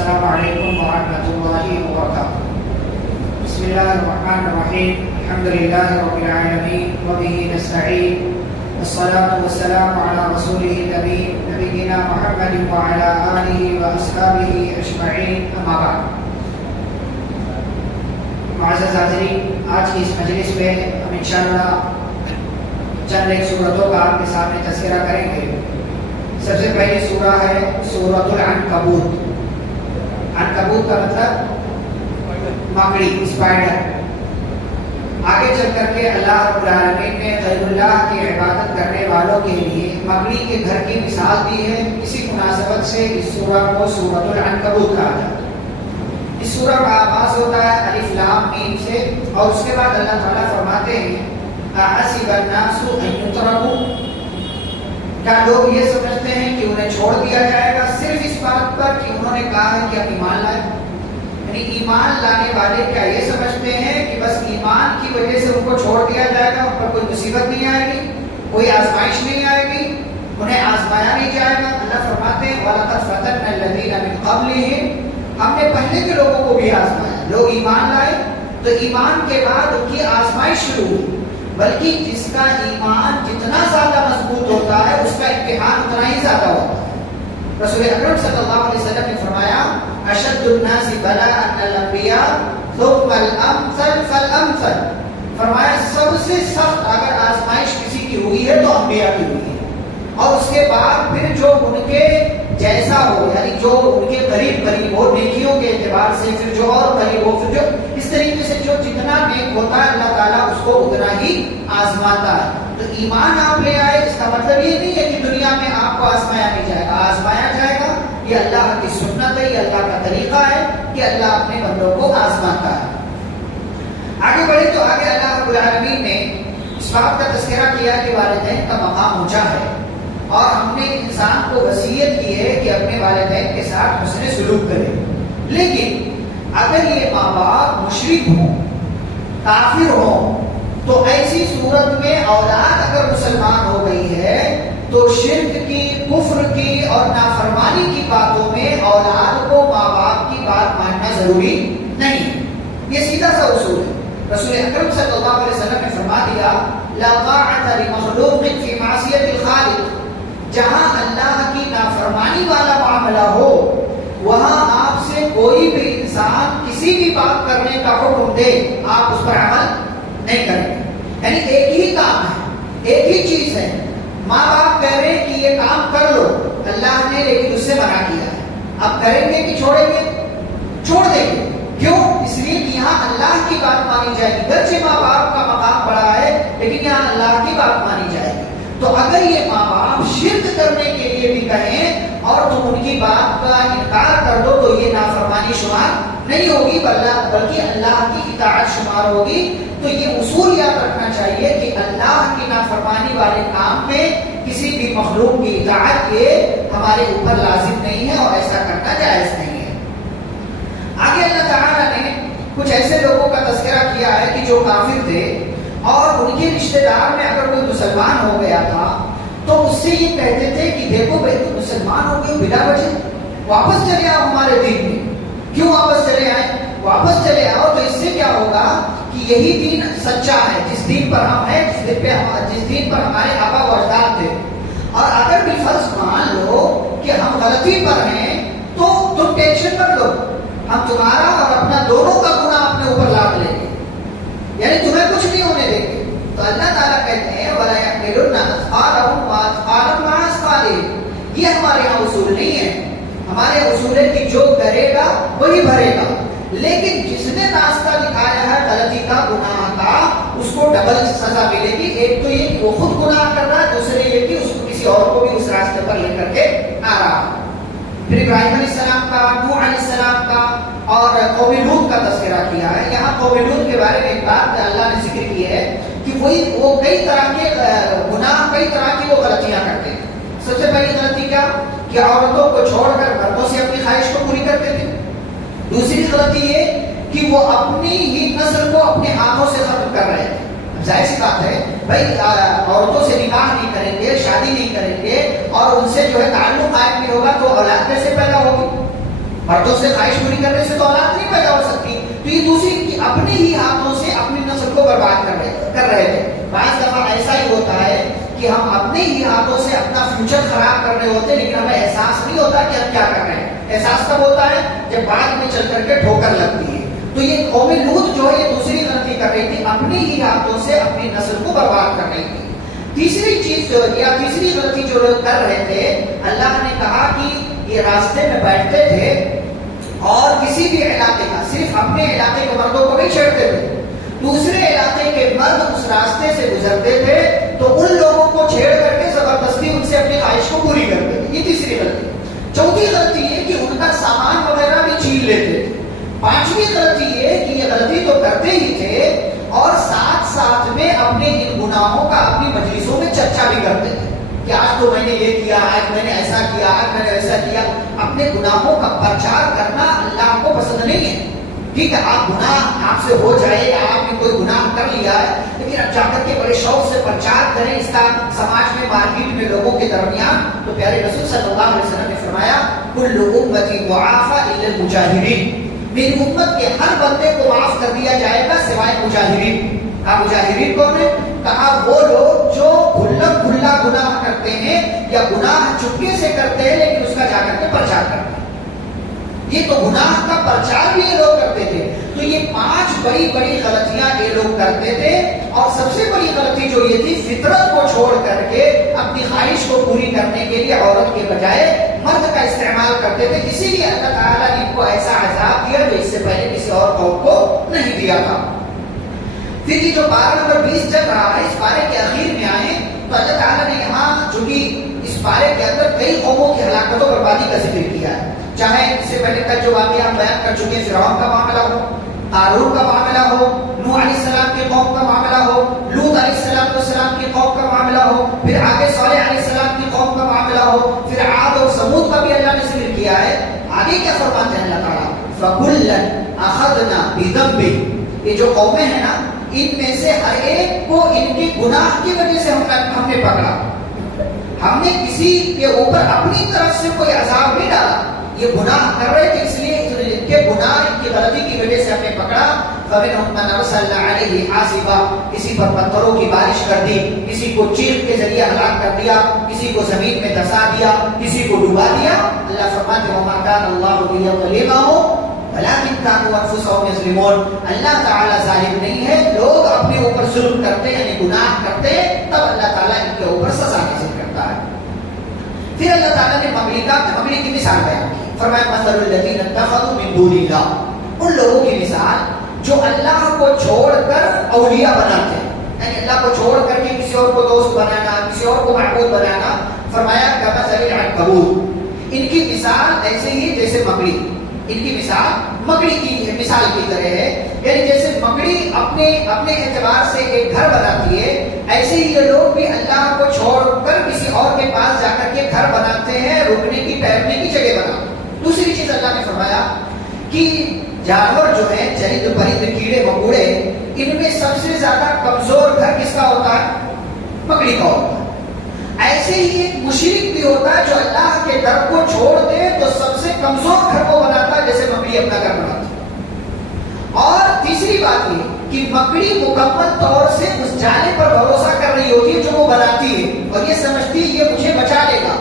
السلام علیکم ورحمۃ اللہ وبرکاتہ. بسم اللہ الرحمن الرحیم. الحمد للہ رب العالمین وبہ نستعین والصلاة والسلام علی رسولہ الامین نبینا محمد وعلی آلہ واصحابہ اجمعین. اما بعد. معزز حاضرین، آج کی اس مجلس میں ہم انشاءاللہ چند ایک صورتوں کا آپ کے سامنے تذکرہ کریں گے. سب سے پہلی سورہ ہے سورۃ العنکبوت. عنکبوت کا مطلب مکڑی، اسپائڈر. آگے چل کر کے اللہ رب العالمین نے غیر اللہ کی عبادت کرنے والوں کے لیے مکڑی کے گھر کی مثال دی ہے. اسی مناسبت سے اس سورہ کو سورۃ العنکبوت کہا جاتا ہے. اس سورہ کا آغاز ہوتا ہے الف لام میم سے، اور اس کے بعد اللہ تعالیٰ فرماتے ہیں احسب الناس ان یترکوا، کیا لوگ یہ سمجھتے ہیں کہ انہیں چھوڑ دیا جائے گا صرف اس بات پر کہ انہوں نے کہا ہے کہ ہم ایمان لائیں؟ یعنی ایمان لانے والے کیا یہ سمجھتے ہیں کہ بس ایمان کی وجہ سے ان کو چھوڑ دیا جائے گا، ان پر کوئی مصیبت نہیں آئے گی، کوئی آزمائش نہیں آئے گی، انہیں آزمایا نہیں جائے گا؟ اللہ فرماتے ہیں وَلَقَدْ فَتَنَّا الَّذِينَ مِن قَبْلِهِمْ، ہم نے پہلے کے لوگوں کو بھی آزمایا. لوگ ایمان لائے تو ایمان کے بعد ان کی آزمائش شروع ہوئی. بلکہ جس کا ایمان جتنا زیادہ مضبوط ہوتا ہے اس کا امتحان اتنا ہی زیادہ ہوتا ہے. رسول اکرم صلی اللہ علیہ وسلم نے فرمایا اشد الناس بلاء الانبیاء ثم الامثل فالامثل. فرمایا سب سے سخت اگر آزمائش کسی کی ہوئی ہے تو انبیاء کی ہوئی ہے، اور اس کے بعد پھر جو ان کے جیسا ہو، یعنی جو ان کے قریب ہو نیکیوں کے اعتبار سے، پھر جو اور قریب ہو، پھر جو اس طریقے سے جو جتنا نیک ہوتا ہے اللہ تعالیٰ اس کو اتنا ہی آزماتا ہے. تو ایمان آپ لے آئے اس کا مطلب یہ نہیں ہے کہ دنیا میں آپ کو آزمایا نہیں جائے گا. آزمایا جائے گا، یہ اللہ کی سنت ہے، یہ اللہ کا طریقہ ہے کہ اللہ اپنے بندوں کو آزماتا ہے. آگے بڑھے تو آگے اللہ رب العالمین نے اس بات کا تذکرہ کیا کہ والدین کا مقام اونچا ہے، اور ہم نے انسان کو وصیت کی ہے کہ اپنے والدین کے ساتھ حسن سلوک کرے. لیکن اگر یہ ماں باپ مشرک ہوں، کافر ہوں، تو ایسی صورت میں اولاد اگر مسلمان ہو گئی ہے تو شرک کی، کفر کی اور نافرمانی کی باتوں میں اولاد کو ماں باپ کی بات ماننا ضروری نہیں. یہ سیدھا سا اصول ہے. رسول اکرم صلی اللہ علیہ وسلم نے فرما دیا لا طاعۃ لمخلوق فی معصیۃ الخالق. جہاں اللہ کی نافرمانی والا معاملہ ہو وہاں آپ سے کوئی بھی انسان کسی بھی بات کرنے کا حکم دے آپ اس پر عمل نہیں کریں گے. یعنی ایک ہی کام ہے، ایک ہی چیز ہے. ماں باپ کہہ رہے ہیں کہ یہ کام کر لو، اللہ نے لیکن اس سے منع کیا ہے. اب کریں گے کہ چھوڑیں گے؟ چھوڑ دیں گے. کیوں؟ اس لیے کہ یہاں اللہ کی بات مانی جائے گی. گرچہ ماں باپ کا مقام بڑا ہے لیکن یہاں اللہ کی بات مانی جائے گی. تو اگر یہ ماں باپ شرک کرنے کے لیے بھی کہیں اور تم ان کی بات کا انکار کر دو تو یہ نافرمانی شمار نہیں ہوگی بلکہ اللہ کی اطاعت شمار ہوگی. تو یہ اصول یاد رکھنا چاہیے کہ اللہ کی نافرمانی والے کام میں کسی بھی مخلوق کی اطاعت یہ ہمارے اوپر لازم نہیں ہے اور ایسا کرنا جائز نہیں ہے. آگے اللہ تعالیٰ نے کچھ ایسے لوگوں کا تذکرہ کیا ہے کہ جو کافر تھے اور ان کے رشتہ دار میں اگر کوئی مسلمان ہو گیا تھا تو اس سے یہ کہتے تھے کہ دیکھو بھائی تم مسلمان ہو گئے بلا وجہ، واپس چلے آؤ ہمارے دین میں. کیوں واپس چلے آئے؟ واپس چلے آؤ تو اس سے کیا ہوگا کہ یہی دین سچا ہے، جس دین پر ہم ہیں، جس دین پر ہمارے آبا و اجداد تھے. اور اگر بھی فرض مان لو کہ ہم غلطی پر ہیں تو تم ٹینشن مت لو، ہم تمہارا اور اپنا دونوں کا گناہ اپنے اوپر لاد لیں گے، یعنی تمہیں کچھ نہیں ہونے دیں گے. تو اللہ تعالیٰ کہتے ہیں وَلَا يَحْمِلُنَّ أَثْقَالَهُمْ وَأَثْقَالًا مَعَ أَثْقَالِهِمْ. یہ ہمارے یہاں اصول نہیں ہے. ہمارے اصول ہے کہ جو کرے گا وہی بھرے گا. لیکن جس نے راستہ دکھایا ہے غلطی کا، گناہ کا، اس کو ڈبل سزا ملے گی. ایک تو یہ کہ وہ خود گناہ کر رہا ہے، دوسرے یہ کہ اس کو کسی اور کو بھی اس راستے پر لے کر کے آ رہا ہے. پھر ابراہیم علیہ السلام کا، نوح علیہ السلام کا اور قوم لوط کا تذکرہ کیا ہے. یہاں قوم لوط کے بارے میں ایک بات اللہ نے ذکر کی ہے کہ وہ کئی طرح کے گناہ، کئی طرح کی وہ غلطیاں کرتے ہیں. سب سے پہلی غلطی کیا کہ عورتوں کو چھوڑ کر مردوں سے اپنی خواہش کو پوری کرتے تھے. دوسری غلطی یہ کہ وہ اپنی ہی نسل کو اپنے ہاتھوں سے ختم کر رہے تھے. ظاہر سی بات ہے بھائی عورتوں سے نکاح نہیں کریں گے، شادی نہیں کریں گے اور ان سے جو ہے تعلق قائم نہیں ہوگا تو اولاد کیسے پیدا ہوگی؟ مردوں سے خواہش پوری کرنے سے تو اولاد نہیں پیدا ہو سکتی، تو یہ دوسری اپنے ہی ہاتھوں سے اپنی نسل کو برباد کر رہے تھے. بعض دفعہ ایسا ہی ہوتا ہے کہ ہم اپنے ہی ہاتھوں سے اپنا فیوچر خراب کر رہے ہوتے ہیں، لیکن ہمیں احساس نہیں ہوتا کہ ہم کیا کر رہے ہیں. احساس کب ہوتا ہے؟ جب بعد میں چل کر کے ٹھوکر لگتی ہے. تو یہ قوم لوط جو ہے یہ دوسری غلطی کر رہی تھی، اپنے ہی ہاتھوں سے اپنی نسل کو برباد کر رہی تھی. تیسری چیز یا تیسری غلطی جو لوگ کر رہے تھے، اللہ نے کہا کہ یہ راستے میں بیٹھتے تھے اور کسی بھی علاقے کا، صرف اپنے علاقے کے مردوں کو نہیں چھیڑتے تھے، دوسرے علاقے کے مرد اس راستے سے گزرتے تھے تو ان لوگوں کو چھیڑ کر کے زبردستی ان سے اپنی خواہش کو پوری کرتے تھے. یہ تیسری غلطی. چوتھی غلطی یہ کہ ان کا سامان وغیرہ بھی چھین لیتے تھے. پانچویں غلطی یہ کہ یہ غلطی تو کرتے ہی تھے اور ساتھ ساتھ میں اپنے ان گناہوں کا اپنی مجلسوں میں چرچا بھی کرتے تھے کہ آج تو میں نے یہ کیا، آج میں نے ایسا کیا، آج میں نے ایسا کیا. اپنے گناہوں کا پرچار کرنا اللہ کو پسند نہیں ہے. ٹھیک ہے، آپ گناہ آپ سے ہو جائے، آپ نے کوئی گناہ کر لیا ہے، لیکن اب جا کر کے بڑے شوق سے پرچار کریں اس کا سماج میں، مارکیٹ میں، لوگوں کے درمیان. تو پیارے رسول صلی اللہ علیہ وسلم نے فرمایا کل امتی معافی الا المجاہرین، میری امت کے ہر بندے کو معاف کر دیا جائے گا سوائے مجاہرین. کہا مجاہرین کون ہے؟ کہا وہ لوگ جو کھلا گناہ کرتے ہیں یا گناہ چپکے سے کرتے ہیں لیکن اس کا جا کر کے پرچار کرتے ہیں. یہ تو گناہ کا پرچار بھی یہ لوگ کرتے تھے. تو یہ 5 بڑی بڑی غلطیاں یہ لوگ کرتے تھے. اور سب سے بڑی غلطی جو یہ تھی، فطرت کو چھوڑ کر کے اپنی خواہش کو پوری کرنے کے لیے عورت کے بجائے مرد کا استعمال کرتے تھے. اسی لیے اللہ تعالیٰ نے ان کو ایسا عذاب دیا جو اس سے پہلے کسی اور قوم کو نہیں دیا تھا. پھر یہ جو پارہ نمبر 20 چل رہا ہے، اس پارے کے اخیر میں آئے تو اللہ تعالیٰ نے یہاں چونکہ اس پارے کے اندر کئی قوموں کی ہلاکت و بربادی کا ذکر کیا ہے. چاہے اس سے پہلے کا جو واقعہ ہم بیان کر چکے ہیں، فرعون کا معاملہ ہو، قارون کا معاملہ ہو، نوح علیہ السلام کی قوم کا معاملہ ہو، لوط علیہ السلام کی قوم کا معاملہ ہو، پھر آگے صالح علیہ السلام کی قوم کا معاملہ ہو، پھر عاد اور سمود کا بھی اللہ نے ذکر کیا ہے. آگے کیا فرماتے ہیں اللہ تعالیٰ؟ فَكُلًّا أَخَذْنَا بِذَنبِهِ. یہ جو قومیں ہیں نا، ان میں سے ہر ایک کو ان کے گناہ کی وجہ سے ہم نے پکڑا. ہم نے کسی کے اوپر اپنی طرف سے کوئی عذاب نہیں ڈالا. یہ گناہ کر رہے تھے اس لیے ان کے گناہ، ان کی غلطی کی وجہ سے ہم نے پکڑا. فَمِنْهُمْ مَنْ أَرْسَلْنَا عَلَيْهِ حَاصِبًا. کسی پر پتھروں کی بارش کر دی، کسی کو چیخ کے ذریعے ہلاک کر دیا، کسی کو زمین میں دھسا دیا، کسی کو ڈوبا دیا. اللہ فرماتے ہیں وَمَا كَانَ اللَّهُ لِيَظْلِمَهُمْ وَلَٰكِن كَانُوا أَنفُسَهُمْ يَظْلِمُونَ. اللہ تعالیٰ ظالم نہیں ہے، لوگ اپنے اوپر ظلم کرتے ہیں، یعنی گناہ کرتے ہیں، تب اللہ تعالیٰ ان کے اوپر سزا نازل کرتا ہے. پھر اللہ تعالیٰ نے مگڑی کی مثال بیان کی. فرمایا مثل الذین اتخذوا من دون اللہ. ان لوگوں کی مثال جو اللہ کو چھوڑ کر اولیاء بناتے ہیں، یعنی اللہ کو چھوڑ کر کے کسی اور کو دوست بنانا، کسی اور کو معبود بنانا. فرمایا کمثل العنکبوت. ان کی مثال ایسے ہی جیسے مکڑی. ان کی مثال مکڑی کی مثال کی طرح ہے، یعنی جیسے مکڑی اپنے اعتبار سے ایک گھر بناتی ہے، ایسے ہی یہ لوگ بھی اللہ کو چھوڑ کر کسی اور کے پاس جا کر کے گھر بناتے ہیں، رکنے کی، ٹھہرنے کی جگہ بناتے ہیں. دوسری چیز اللہ نے فرمایا کہ جانور جو ہیں، چرند پرند کیڑے مکوڑے، ان میں سب سے زیادہ کمزور گھر کس کا ہوتا ہے؟ مکڑی کا ہوتا ہے. ایسے ہی ایک مشرک بھی ہوتا ہے جو اللہ کے در کو چھوڑ دے تو سب سے کمزور گھر کو بناتا ہے، جیسے مکڑی اپنا گھر بناتی ہے. اور تیسری بات یہ کہ مکڑی مکمل طور سے اس جانے پر بھروسہ کر رہی ہوتی ہے جو وہ بناتی ہے، اور یہ سمجھتی ہے یہ مجھے بچا لے گا.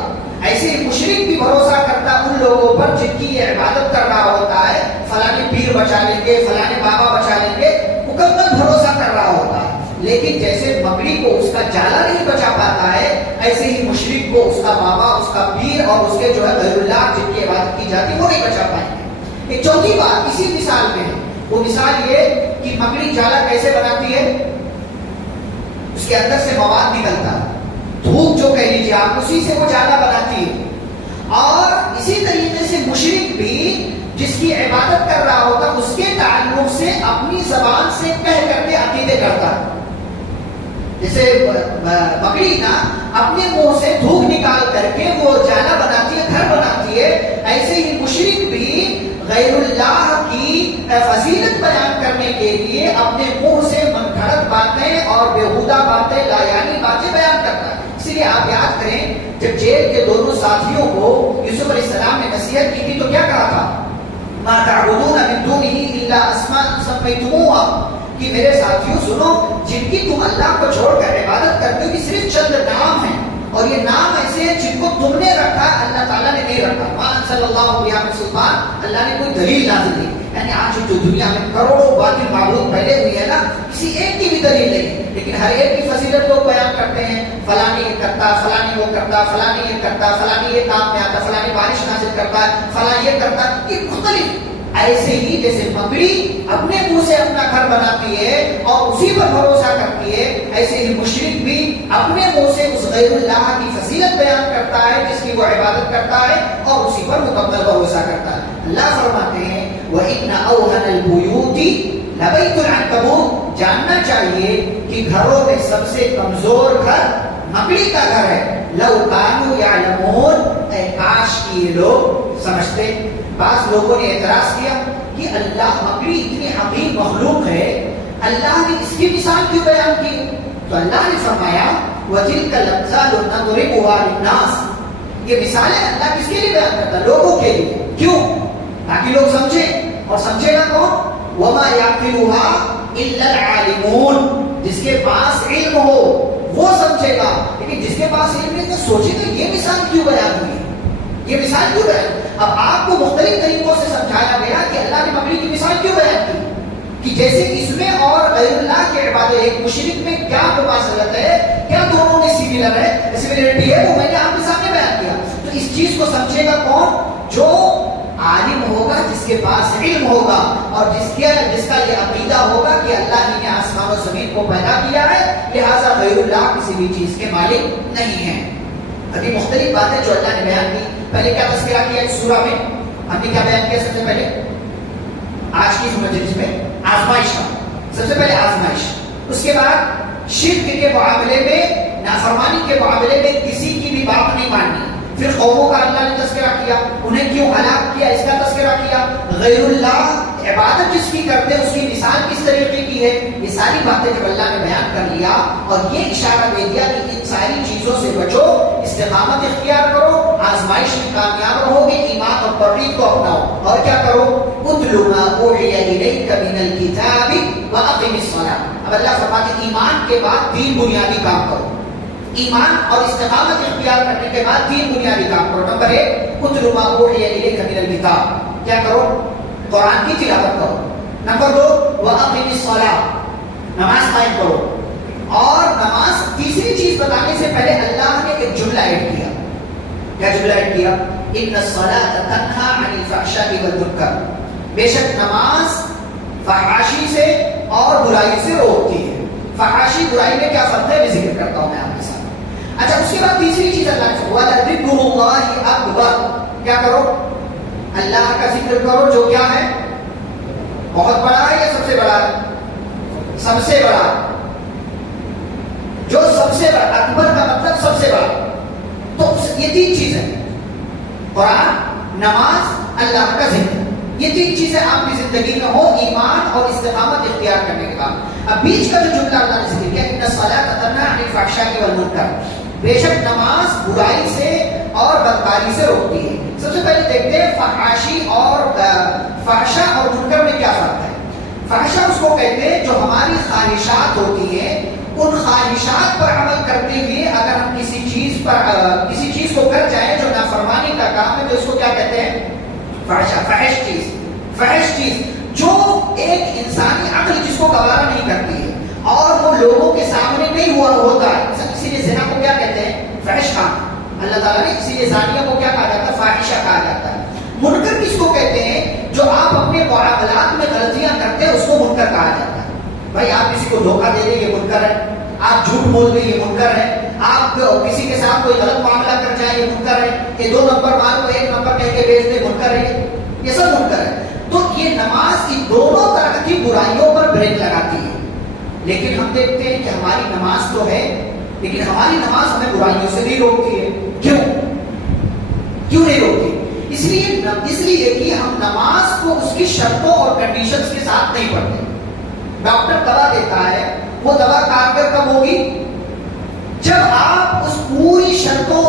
ایسے ہی مشرک بھی بھروسہ کرتا ان لوگوں پر جن کی یہ عبادت کر رہا ہوتا ہے، فلانے پیر بچا لیں گے، فلانے بابا بچا لیں گے، مکمل بھروسہ کر رہا ہوتا ہے. لیکن جیسے مکڑی کو اس کا جالا نہیں بچا پاتا ہے، ایسے ہی مشرک کو اس کا بابا، اس کا پیر اور اس کے جو ہے غیر اللہ جن کی عبادت کی جاتی ہے وہ نہیں بچا پائیں گے. ایک چوتھی بات اسی مثال میں ہے، وہ مثال یہ کہ مکڑی جالا کیسے بناتی ہے؟ اس کے اندر سے مواد نکلتا ہے، دھوپ جو کہہ لیجیے آپ، اسی سے وہ جالا بناتی ہے. اور اسی طریقے سے مشرک بھی جس کی عبادت کر رہا ہوتا اس کے تعلق سے اپنی زبان سے کہہ کر کے عقیدے کرتا ہے. جیسے مکڑی نا اپنے منہ سے دھوپ نکال کر کے وہ جالا بناتی ہے، گھر بناتی ہے، ایسے ہی مشرک بھی غیر اللہ کی فضیلت بیان کرنے کے لیے اپنے منہ سے من گھڑت باتیں اور بیہودہ باتیں، لایانی باتیں بیان کرتا ہے. اسی لیے آپ یاد کریں جب جیل کے دونوں ساتھیوں کو یوسف علیہ السلام نے نصیحت کی تھی تو کیا کہا تھا؟ ما تعبدون من دونه الا اسماء سميتموها، کہ میرے ساتھیوں سنو، جن کی تم اللہ کو چھوڑ کر عبادت کرتے ہو، صرف چند نام ہیں، اور یہ نام ایسے ہیں جن کو تم نے رکھا، اللہ تعالیٰ نے نہیں رکھا. ما انزل اللہ بہا من سلطان، اللہ نے کوئی دلیل نازل نہیں. یعنی آج جو دنیا میں کروڑوں باطل معبود پھیلے ہوئی ہے نا، کسی ایک کی بھی دلیل نہیں، لیکن ہر ایک کی فضیلت لوگ بیان کرتے ہیں. فلانی یہ کرتا، فلانی وہ کرتا، فلانی یہ کرتا، فلانی یہ کام میں آتا، فلانی بارش نازل کرتا ہے، فلانی یہ کرتا، یہ مختلف. ایسے ہی جیسے مکڑی اپنے منہ سے اپنا گھر بناتی ہے اور اسی پر بھروسہ کرتی ہے، ایسے ہی مشرک بھی اپنے منہ سے اس غیر اللہ کی فضیلت بیان کرتا ہے جس کی وہ عبادت کرتا ہے اور اسی پر مکمل بھروسہ کرتا ہے. اللہ فرماتے ہیں وَإِنَّ أَوْهَنَ الْبُيُوتِ لَبَيْتُ الْعَنكَبُوتِ، جاننا چاہیے کہ گھروں میں سب سے کمزور گھر مکڑی کا گھر ہے. لَوْ كَانُوا يَعْلَمُونَ، اے کاش کہ یہ لوگ سمجھتے. بعض لوگوں نے اعتراض کیا کہ اللہ، مکڑی اتنی حقیر مخلوق ہے، اللہ نے اس کی مثال کیوں بیان کی؟ تو اللہ نے فرمایا وَتِلْكَ الْأَمْثَالُ نَضْرِبُهَا لِلنَّاسِ، یہ مثالیں اللہ کس کے لیے بیان کرتا ہے؟ لوگوں کے لیے. کیوں؟ تاکہ لوگ سمجھیں. اور سمجھے گا کون؟ وَمَا يَعْقِلُهَا إِلَّا الْعَالِمُونَ، جس کے پاس علم ہو وہ سمجھے گا. لیکن جس کے پاس علم نہیں تو سوچے گا یہ مثال کیوں بیان ہوئی، یہ مثال کیوں بیان. اب آپ کو مختلف طریقوں سے سمجھایا گیا کہ اللہ نے مکڑی کی مثال کیوں بیان کی، کہ جیسے اس میں اور غیر اللہ کے عبادت، ایک مشرک میں کیا مماثلت ہے، کیا دونوں میں سملر ہے، سملرٹی ہے، وہ میں نے آپ کے سامنے بیان کیا. تو اس چیز کو سمجھے گا کون؟ جو عالم ہوگا، جس کے پاس علم ہوگا اور جس کا یہ عقیدہ ہوگا کہ اللہ نے آسمان و زمین کو پیدا کیا ہے، لہٰذا غیر اللہ کسی بھی چیز کے مالک نہیں ہے. ابھی مختلف باتیں جو اللہ نے بیان کی. پہلے کیا تذکرہ کیا اس سورہ میں؟ ہم نے کیا بیان کیا سب سے پہلے؟ آج کی مجلس میں آزمائش کا، سب سے پہلے آزمائش. اس کے بعد شرک کے معاملے میں، نافرمانی کے معاملے میں کسی کی بھی بات نہیں ماننی. پھر قوموں کا اللہ نے تذکرہ کیا، انہیں کیوں ہلاک کیا اس کا تذکرہ کیا. غیر اللہ عبادت جس کی کرتے اس کی مثال کس طریقے کی ہے، یہ ساری باتیں جب اللہ نے بیان کر لیا اور یہ اشارہ دے دیا کہ ان ساری چیزوں سے بچو، استقامت اختیار کرو، آزمائش میں کامیاب رہو گے، ایمان اور توحید کو اپناؤ. اور کیا کرو؟ اتل ما اوحی الیک من الکتاب واقم الصلاۃ. اب اللہ فرماتے ہیں ایمان کے بعد تین بنیادی کام کرو. ایمان اور استقامت اختیار کرنے کے بعد تین بنیادی کام کرو. نمبر 1 اتل ما اوحی الیک من الکتاب، کیا کرو؟ قرآن کی تلاوت کرو. نمبر 2 واقم الصلاۃ، نماز قائم کرو. اور نماز، تیسری چیز بتانے سے پہلے اللہ نے ایک جملہ ایڈ کیا. کیا جملہ ایڈ کیا؟ ان الصلاۃ تنہی عن الفحشاء والمنکر، بے شک نماز فحاشی سے اور برائی سے روکتی ہے. فحاشی برائی میں کیا فرق ہے میں ذکر کرتا ہوں میں آپ کے ساتھ. اچھا، اس کے بعد تیسری چیز اللہ نے وَلَذِكْرُ اللَّهِ أَكْبَرُ، کیا کرو؟ اللہ کا ذکر کرو جو کیا ہے؟ بہت بڑا ہے یا سب سے بڑا ہے؟ سب سے بڑا. جو سب سے بڑا، اکبر کا مطلب سب سے بڑا. تو یہ تین چیزیں، قرآن، نماز، اللہ کا ذکر، یہ تین چیزیں آپ کی زندگی میں ہو، ایمان اور استقامت اختیار کرنے کے بعد. اب بیچ کا جو جملہ اللہ نے ذکر کیا ان الصلاۃ تنہی عن الفحشاء والمنکر، بے شک نماز برائی سے اور بدکاری سے روکتی ہے. سب سے پہلے دیکھتے ہیں فحاشی اور فحشا اور منکر میں کیا فرق ہے. فحشا اس کو کہتے ہیں جو ہماری خواہشات ہوتی ہیں، ان خواہشات پر عمل کرتے ہوئے اگر ہم کسی چیز کو کر جائیں جو نافرمانی کا کام ہے تو اس کو کیا کہتے ہیں؟ فحشا. فحش چیز جو ایک انسانی عقل جس کو گوارا نہیں کرتی ہے اور وہ لوگوں کے سامنے نہیں ہوتا ہے. اسی لیے زنا کو کیا کہتے ہیں؟ فحش کام. اللہ تعالیٰ نے اسی لیے زانیہ کو کیا کہا جاتا ہے؟ فاحشہ کہا جاتا ہے. منکر کس کو کہتے ہیں؟ جو آپ اپنے معاملات میں غلطیاں کرتے ہیں اس کو منکر کہا جاتا ہے. بھائی آپ کسی کو دھوکہ دے دیں یہ منکر ہے، آپ جھوٹ بول دیں یہ منکر ہے، آپ کسی کے ساتھ کوئی غلط معاملہ کر جائیں یہ منکر ہے، یہ 2 نمبر مال کو 1 نمبر کہہ کے بیچ دیں منکر ہے، یہ سب منکر ہے. تو یہ نماز ان دونوں طرح کی برائیوں پر بریک لگاتی ہے. لیکن ہم دیکھتے ہیں کہ ہماری نماز تو ہے لیکن ہماری نماز ہمیں برائیوں سے نہیں روکتی ہے. کیوں نہیں روکتی؟ اس لیے کہ ہم نماز کو اس کی شرطوں اور کنڈیشنز کے ساتھ نہیں پڑھتے. ڈاکٹر دوا دیتا ہے، وہ دوا کارگر کب ہوگی؟ جب آپ اس پوری شرطوں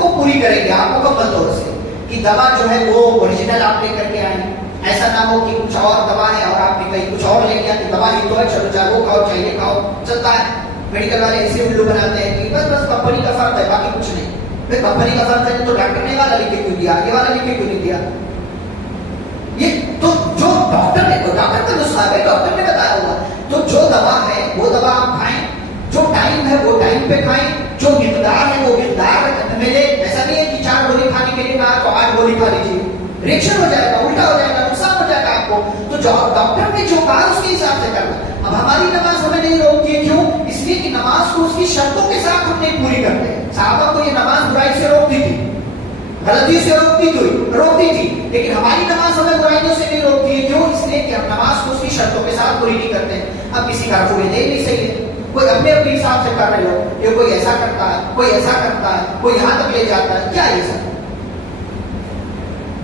کو پوری کریں گے آپ مکمل طور سے، کہ دوا جو ہے وہ اوریجنل آپ لے کر کے آئیں، ایسا نہ ہو کہ کچھ اور دوا ہے اور آپ نے کہیں کچھ اور لے لیا کہ دوا ہی تو ہے، چلو چاہے وہ کھاؤ چاہیے کھاؤ، چلتا ہے. میڈیکل والے ایسے الو بناتے ہیں کہ بس کمپنی کا فرق ہے، باقی کچھ نہیں. پھر کمپنی کا فرق ہے تو ڈاکٹر نے والا لکھ کے کیوں دیا، یہ والا لکھ کے کیوں نہیں دیا؟ یہ تو جو ڈاکٹر نے، ڈاکٹر کا نسخہ ہے، ڈاکٹر نے بتایا ہوا. تو جو دوا ہے وہ دوا آپ کھائیں، جو ٹائم ہے وہ ٹائم پہ کھائیں، جو مقدار ہے وہ مقدار ملے. ایسا نہیں ہے کہ 4 گولی کھانے کے لیے کہا تو 8 گولی کھا لیجیے، ریئیکشن ہو جائے گا، الٹا ہو جائے گا، نقصان ہو جائے گا آپ کو. تو جو ڈاکٹر نے جو کہا اس کے حساب سے کرنا. اب ہماری نماز ہمیں نہیں روکتی ہے، کیوں؟ اس لیے کہ نماز کو اس کی شرطوں کے ساتھ ہم نہیں پوری کرتے. صحابہ کو یہ نماز برائی سے روکتی تھی، غلطی سے روکتی تھی، لیکن ہماری نماز ہمیں برائیوں سے نہیں روکتی ہے. کیوں؟ اس لیے کہ ہم نماز کو اس کی شرطوں کے ساتھ پوری نہیں کرتے. اب کسی کا پورے دے نہیں صحیح ہے، کوئی اپنے حساب سے کر رہے ہو، یہ کوئی ایسا کرتا ہے، کوئی ایسا کرتا ہے، کوئی یہاں تک لے جاتا ہے. کیا یہ سب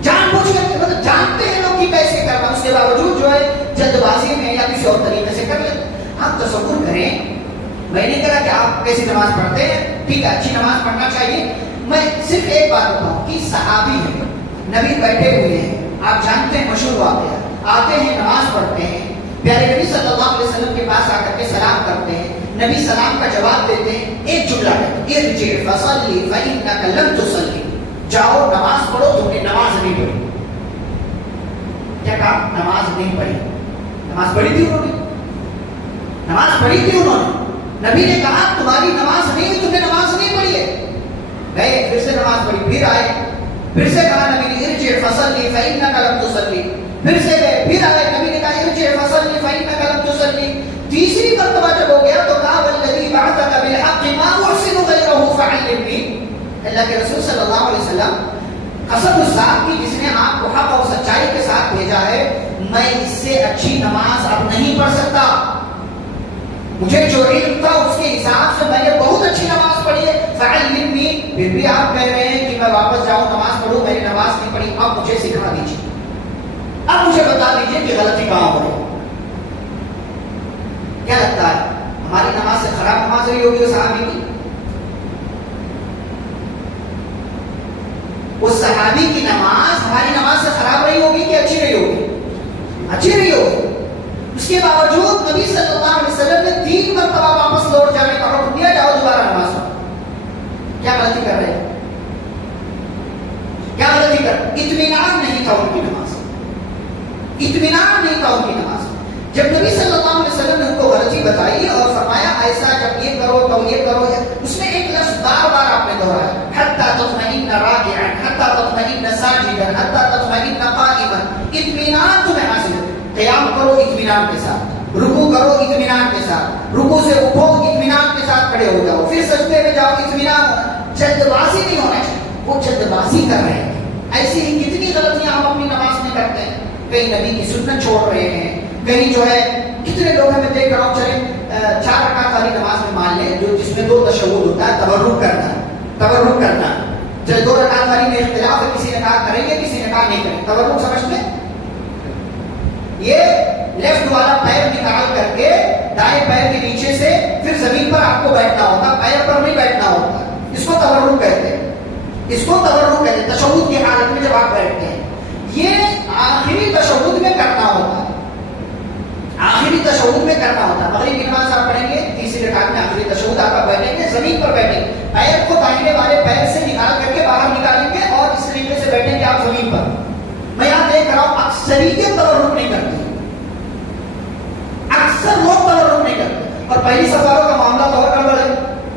جان بوجھ کر، مطلب جانتے ہیں لوگ کہ کیسے کرنا، اس کے باوجود جو ہے جلد بازی میں یا کسی اور طریقے سے کر لیتے. آپ تصور کریں، میں نے کہا کہ آپ کیسی نماز پڑھتے ہیں، ٹھیک ہے اچھی نماز پڑھنا چاہیے. میں صرف ایک بات بتاؤں کہ صحابی ہیں، نبی بیٹھے ہوئے ہیں، آپ جانتے ہیں مشہور واقعہ، آتے ہیں نماز پڑھتے ہیں، پیارے نبی صلی اللہ علیہ وسلم کے پاس آ کر کے سلام کرتے ہیں، نبی سلام کا جواب دیتے ہیں، ایک جملہ ہے ارجع فصلی فإنک لم تصلی، جاؤ نماز پڑھو، تم نے نماز نہیں پڑھی. کیا کہا؟ نماز نہیں پڑھی. نماز پڑھی تھی انہوں نے، نماز پڑھی تھی انہوں نے. نبی نے کہا تمہاری نماز نہیں ہے، تم نے نماز نہیں پڑھی ہے. گئے پھر سے نماز پڑھی، پھر آئے، پھر سے کہا نبی نے ارجع فصلی فإنک لم تصلی، پھر سے گئے، پھر آئے، نبی نے کہا ارجع فصلی فإنک لم تصلی. تیسری مرتبہ جب ہو گیا تو کہا والذی بعثک بالحق ما احسن غیرہ فعلمنی. اللہ کے رسول صلی اللہ علیہ وسلم قسم اس ذات کی جس نے آپ کو حق اور سچائی کے ساتھ بھیجا ہے، میں اس سے اچھی نماز اب نہیں پڑھ سکتا. مجھے جو علم تھا اس کے حساب سے میں نے بہت اچھی نماز پڑھی ہے. فعلمنی، پھر بھی آپ کہہ رہے ہیں کہ میں واپس جاؤں نماز پڑھوں، میں نے نماز نہیں پڑھی، اب مجھے سکھا دیجیے، اب مجھے بتا دیجیے کہ غلطی کہاں ہو رہی ہے. کیا لگتا ہے ہماری نماز سے خراب نماز رہی ہوگی وہ صحابی کی؟ اس صحابی کی نماز ہماری نماز سے خراب رہی ہوگی کہ اچھی رہی ہوگی؟ اچھی رہی ہوگی. اس کے باوجود نبی صلی اللہ علیہ وسلم نے 3 مرتبہ واپس لوٹ جانے کا حکم دیا، جاؤ دوبارہ نماز پڑھو. کیا غلطی کر رہے ہیں؟ کیا غلطی کر؟ اطمینان نہیں تھا ان کی نماز، اطمینان نہیں تھا ان کی نماز. جب نبی صلی اللہ علیہ وسلم نے ان کو غلطی بتائی اور فرمایا ایسا جب یہ کرو تو یہ کرو، اس میں ایک لفظ بار بار آپ نے دہرایا، حتی تطمئن راکعا، حتی تطمئن ساجدا، حتی تطمئن قائما. اطمینان تمہیں حاصل ہے. قیام کرو اطمینان کے ساتھ، رکوع کرو اطمینان کے ساتھ، رکوع سے اٹھو اطمینان کے ساتھ کھڑے ہو جاؤ، پھر سجدے میں جاؤ اطمینان. جلد بازی نہیں ہونا چاہیے، وہ جلد بازی کر رہے ہیں. ایسی ہی کتنی غلطیاں ہم اپنی نماز میں کرتے ہیں. کہیں نبی کی سنت چھوڑ رہے ہیں، کہیں جو ہے کتنے لوگ ہیں میں دیکھ رہا ہوں، چلے 4 رکعت والی نماز میں مان لیں جو جس میں 2 تشہد ہوتا ہے، تورک کرنا. چلے 2 رکعت والی میں اختلاف ہے، کسی نے کہا کریں گے کسی نے کہا نہیں کریں. تورک سمجھتے؟ یہ لیفٹ والا پیر نکال کر کے دائیں پیر کے نیچے سے پھر زمین پر آپ کو بیٹھنا ہوتا، پیر پر نہیں بیٹھنا ہوتا. اس کو تورک کہتے ہیں، اس کو تورک کہتے ہیں. تشہد کی حالت میں جب آپ بیٹھتے ہیں، یہ آخری تشہد میں کرنا ہوتا ہے، آخری تشہد میں کرنا ہوتا ہے. مغرب کی نماز آپ پڑھیں گے، تیسری رکعت میں آخری تشہد آپ بیٹھیں گے، زمین پر بیٹھیں گے، پیر کو داہنے والے پیر سے نکال کر کے باہر نکالیں گے اور اس طریقے سے بیٹھیں گے آپ زمین پر. میں یہاں دیکھ رہا ہوں اکثریت تورک نہیں کرتی، اکثر لوگ تورک نہیں کرتے. اور پہلی صفوں کا معاملہ تو اور گڑبڑ ہے.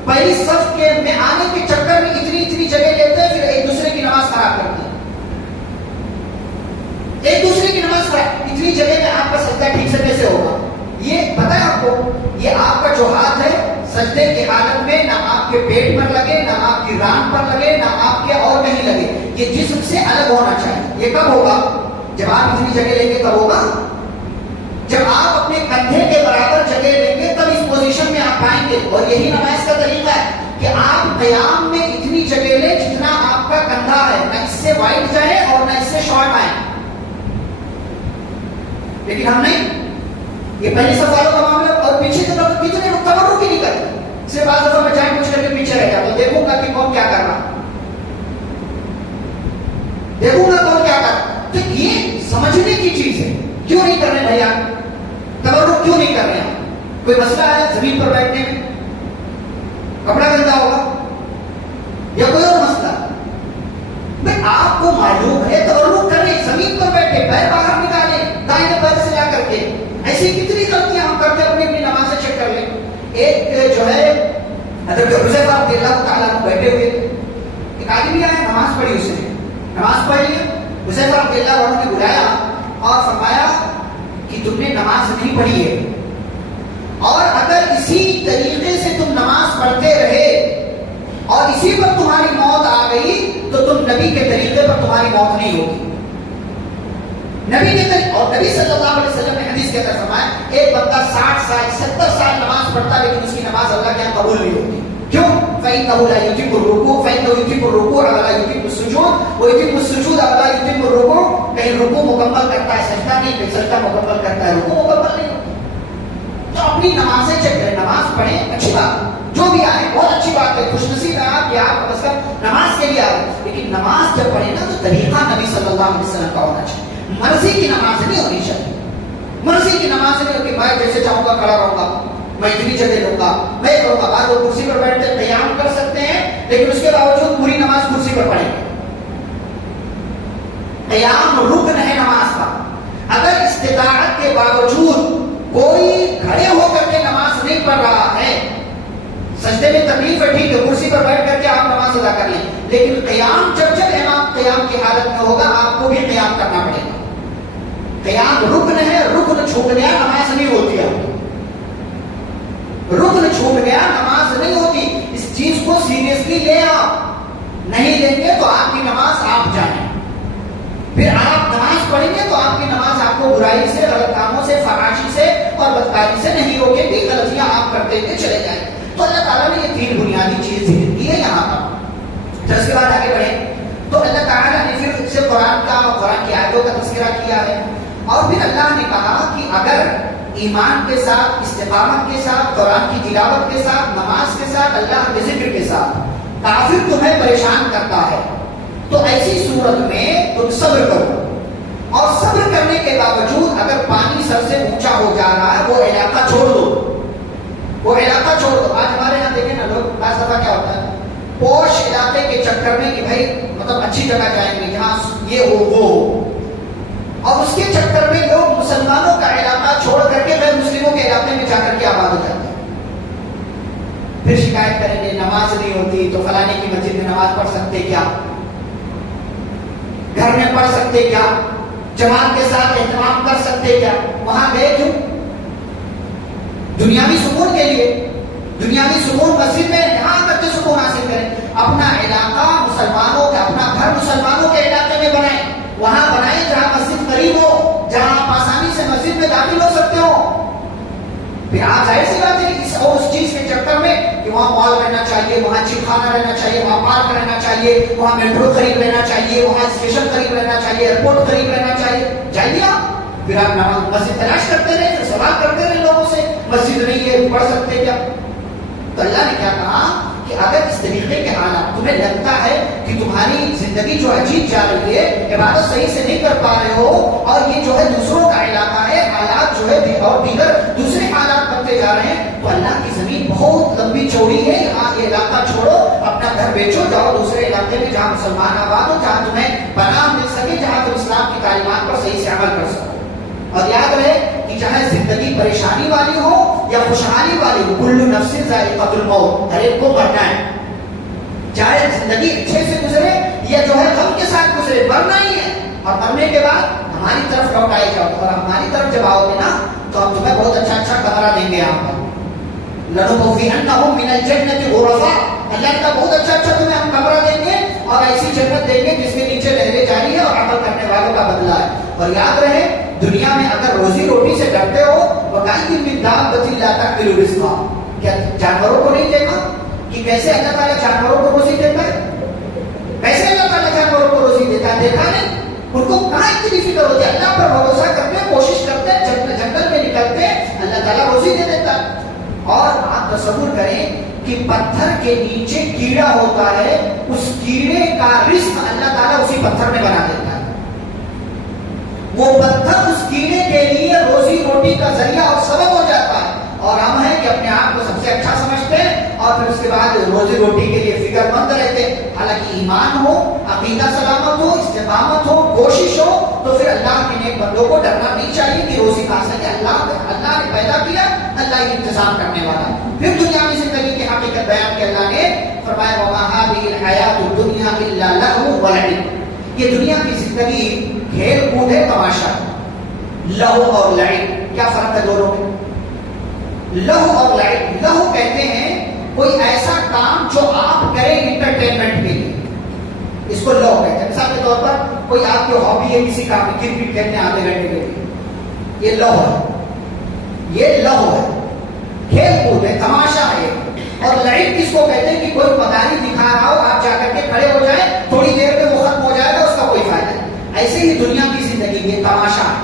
پہلی صف کے میں آنے کے چکر میں اتنی جگہ لیتے ہیں، پھر ایک دوسرے کی نماز خراب کرتے ہیں، ایک دوسرے کی نماز خراب. اتنی جگہ میں آپ کا سجدہ ٹھیک سے کیسے ہوگا؟ یہ پتہ ہے آپ کو، یہ آپ کا جو ہاتھ ہے سجدے کی حالت میں نہ آپ کے پیٹ پر لگے، نہ آپ کی ران پر لگے، نہ آپ کے اور کہیں لگے. یہ جسم سے الگ ہونا چاہیے. یہ کب ہوگا؟ جب آپ اتنی جگہ لیں گے تب ہوگا. جب آپ اپنے کندھے کے برابر جگہ لیں گے تب اس پوزیشن میں آپ پائیں گے. اور یہی نماز کا طریقہ ہے کہ آپ قیام میں اتنی جگہ لیں جتنا آپ کا کندھا ہے، نہ اس سے وائڈ جائے اور نہ اس سے شارٹ آئے. لیکن ہم نہیں. یہ پہلی صف والوں کا معاملہ. اور پیچھے کی طرف کتنے لوگ تورک ہی نہیں کرتے، صرف بعض دفعہ میں جان بوجھ کر کے پیچھے رہ جاتا ہوں، دیکھوں گا کہ کون کیا کر رہا، دیکھوں گا کون کیا کر رہا. تو یہ سمجھنے کی کیوں نہیں کر رہے بھیا؟ تبرک کیوں نہیں کر رہے ہیں؟ کوئی مسئلہ ہے زمین پر بیٹھنے میں؟ کپڑا گندا ہوگا یا کوئی اور مسئلہ؟ بھائی آپ کو معلوم ہے تبرک کریں، زمین پر بیٹھے، پیر باہر نکالیں دائیں پیر سے لا کر کے. ایسی کتنی غلطیاں ہم کرتے ہیں، اپنی نماز سے چیک کر لیں. ایک جو ہے حضرت حذیفہ رضی اللہ تعالیٰ عنہ بیٹھے ہوئے، ایک آدمی آیا، نماز پڑھی، اس نے نماز پڑھ لی. حذیفہ رضی اللہ عنہ نے بلایا اور فرمایا کہ تم نے نماز نہیں پڑھی ہے، اور اگر اسی طریقے سے تم نماز پڑھتے رہے اور اسی پر تمہاری موت آ گئی تو تم نبی کے طریقے پر تمہاری موت نہیں ہوگی. نبی کے طریقے، اور نبی صلی اللہ علیہ وسلم نے حدیث کے اندر فرمایا ایک بندہ 60 سال 70 سال نماز پڑھتا لیکن اس کی نماز اللہ کے یہاں قبول نہیں ہوتی. کیوں؟ فإنه لا يتم الركوع فإنه يتم الركوع ولا يتم السجود ويتم السجود ولا يتم الركوع. کہیں رکوع مکمل کرتا ہے سجدہ نہیں، کہیں سجدہ مکمل کرتا ہے رکوع مکمل نہیں. تو اپنی نمازیں چیک کریں، نماز پڑھیں، اچھی بات، جو بھی آئے بہت اچھی بات ہے، خوش نصیب ہے آپ کہ آپ کم از کم نماز کے لیے آئے، لیکن نماز جب پڑھیں نا تو طریقہ نبی صلی اللہ علیہ وسلم کا ہونا چاہیے. مرضی کی نماز نہیں ہونی چاہیے. مرضی کی نماز نہیں ہوتی، میں جیسے چاہوں گا کھڑا رہوں گا، میں اتنی جگہ لوں گا، میں کروں گا. بعض لوگ کرسی پر بیٹھتے قیام کر سکتے ہیں لیکن اس کے باوجود پوری نماز کرسی پر پڑھیں گے. قیام رکن ہے نماز کا. اگر استطاعت کے باوجود کوئی کھڑے ہو کر کے نماز نہیں پڑھ رہا ہے، سجدے میں تکلیف ہے ٹھیک ہے، کرسی پر بیٹھ کر کے آپ نماز ادا کر لیں، لیکن قیام جب جب امام قیام کی حالت میں ہوگا آپ کو بھی قیام کرنا پڑے گا. قیام رکن ہے، رکن چھوٹ گیا نماز نہیں ہوتی ہے. رکن چھوٹ گیا نماز نہیں ہوتی. اس چیز کو سیریسلی لے، آپ نہیں لیں گے تو آپ کی نماز آپ جانیں. پھر آپ نماز پڑھیں گے تو آپ کی نماز آپ کو برائی سے، غلط کاموں سے، فحاشی سے اور بدکاری سے نہیں روکے گی. غلطیاں آپ کرتے ہوئے چلے جائیں. تو اللہ تعالیٰ نے یہ 3 بنیادی چیز ذکر کی ہے یہاں پر. پھر اس کے بعد آگے بڑھیں تو اللہ تعالیٰ نے پھر سے قرآن کا، قرآن کی آیتوں کا تذکرہ کیا ہے. اور پھر اللہ نے کہا کہ اگر ایمان کے ساتھ، استقامت کے ساتھ، قرآن کی تلاوت کے ساتھ، نماز کے ساتھ، اللہ کے ذکر کے ساتھ کافر تمہیں پریشان کرتا ہے تو ایسی صورت میں تم صبر کرو. اور صبر کرنے کے باوجود اگر پانی سر سے اونچا ہو جا رہا ہے وہ علاقہ چھوڑ دو، وہ علاقہ چھوڑ دو. آج ہمارے یہاں دیکھیں نا لوگ بعض دفعہ کیا ہوتا ہے، پوش علاقے کے چکر میں کہ بھائی مطلب اچھی جگہ جائیں گے جہاں یہ ہو وہ ہو، اور اس کے چکر میں لوگ مسلمانوں کا علاقہ چھوڑ کر کے غیر مسلموں کے علاقے میں جا کر کے آباد ہو جاتے ہیں. پھر شکایت کریں گے نماز نہیں ہوتی تو فلانے کی مسجد میں نماز پڑھ سکتے کیا، گھر میں پڑھ سکتے کیا، جماعت کے ساتھ اہتمام کر سکتے کیا. وہاں گئے کیوں؟ دنیاوی سکون کے لیے. دنیاوی سکون مسجد میں یہاں تک کے سکون حاصل کریں. اپنا علاقہ مسلمانوں کا، اپنا گھر مسلمانوں کے علاقے میں بنائیں. وہاں بنائیں جہاں مسجد قریب ہو، جہاں آپ آسانی سے مسجد میں داخل ہو سکتے ہو. پھر آپ ظاہر سی بات ہے اس چیز کے چکر میں کہ وہاں مال رہنا چاہیے، وہاں چپ خانہ رہنا چاہیے، وہاں پارک رہنا چاہیے، وہاں میٹرو قریب رہنا چاہیے، وہاں اسٹیشن قریب رہنا چاہیے، ایئرپورٹ قریب رہنا چاہیے. جائیے آپ. پھر آپ نماز مسجد تلاش کرتے رہے، پھر سوال کرتے رہے لوگوں سے مسجد نہیں ہے پڑھ سکتے کیا. تو اللہ نے کیا کہا کہ اگر اس طریقے کے حالات تمہیں لگتا ہے کہ تمہاری زندگی جو عجیب جا رہی ہے، عبادت صحیح سے نہیں کر پا رہے ہو، اور یہ جو ہے دوسروں کا علاقہ ہے، حالات جو ہے اور دیگر دوسرے حالات بنتے جا رہے ہیں، تو اللہ کی زمین بہت لمبی چوڑی ہے. یہاں یہ علاقہ چھوڑو، اپنا گھر بیچو، جاؤ دوسرے علاقے میں جہاں مسلمان آباد ہو، جہاں تمہیں پناہ مل سکے، جہاں تم اسلام کی تعلیمات پر صحیح سے عمل کر سکو. اور یاد رہے کہ چاہے زندگی پریشانی والی ہو یا خوشحالی والی ہو، کل نفس ذائقۃ الموت، ہر ایک کو مرنا ہے. چاہے زندگی اچھے سے گزرے یا جو ہے غم کے ساتھ گزرے، مرنا ہی ہے. اور مرنے کے بعد ہماری طرف لوٹ آئے جاؤ. اور ہماری طرف جب آؤ گے نا تو ہم تمہیں بہت اچھا اچھا کمرہ دیں گے. یہاں پر لنبوئنہم من الجنۃ غرفا، اللہ کا بہت اچھا اچھا تمہیں ہم کمرہ دیں گے اور ایسی جنت دیں گے جس کے نیچے نہریں جاری ہے اور عمل کرنے والوں کا بدلہ ہے. اور یاد رہے دنیا میں اگر روزی روٹی سے ڈرتے ہو، وَكَأَيٍّ مِّن دَابَّةٍ لَا تَحْمِلُ رِزْقَهَا، کیا جانوروں کو نہیں دیکھا کہ کیسے اللہ تعالیٰ جانوروں کو روزی دیتا ہے؟ کیسے اللہ تعالیٰ جانوروں کو روزی دیتا ہے؟ دیکھا نہیں؟ ان کو کہاں اتنی فکر ہوتی ہے؟ اللہ پر بھروسہ کرتے ہیں، کوشش کرتے ہیں، جنگل میں نکلتے ہیں، اللہ تعالیٰ روزی دے دیتا ہے. اور آپ تصور کریں کہ پتھر کے نیچے کیڑا ہوتا ہے، اس کیڑے کا رزق اللہ تعالیٰ اسی پتھر میں بنا دیتا ہے. وہ پتھر اس کیڑے کے لیے روزی روٹی کا ذریعہ اور سبب ہو جاتا ہے، اور ہم ہیں کہ اپنے آپ کو سب سے اچھا سمجھتے ہیں اور پھر اس کے بعد روزی روٹی کے لیے فکر مند رہتے ہیں۔ حالانکہ ایمان ہو، عقیدہ سلامت ہو، استقامت ہو، کوشش ہو، تو پھر اللہ کے نیک بندوں کو ڈرنا نہیں چاہیے کہ روزی کہاں سے ہے۔ اللہ نے پیدا کیا، اللہ ہی انتظام کرنے والا ہے۔ پھر دنیا کی زندگی کی حقیقت بیان کے اللہ نے فرمایا وَمَا هَٰذِهِ الْحَيَاةُ الدُّنْيَا إِلَّا لَهْوٌ وَلَعِبٌ، یہ دنیا کی زندگی کھیل کود ہے، تماشا ہے۔ لہو اور لعب، کیا فرق ہے دونوں میں؟ لہو اور لعب، لہو کہتے ہیں کوئی ایسا کام جو آپ کریں انٹرٹینمنٹ کے لیے، اس کو لہو کہتے ہیں۔ مثال کے طور پر کوئی آپ کی ہابی ہے کسی کام میں، کرکٹ کھیلنے آدھے گھنٹے کے لیے، یہ لہو ہے، یہ لہو ہے، کھیل کود ہے، تماشا ہے۔ اور لعب کس کو کہتے ہیں کہ کوئی مداری دکھا رہا ہو، آپ جا کر کے کھڑے ہو جائیں، تھوڑی دیر میں وہ ختم ہو جائے گا، اس کا کوئی فائدہ نہیں۔ ایسے ہی دنیا کی زندگی یہ تماشا ہے،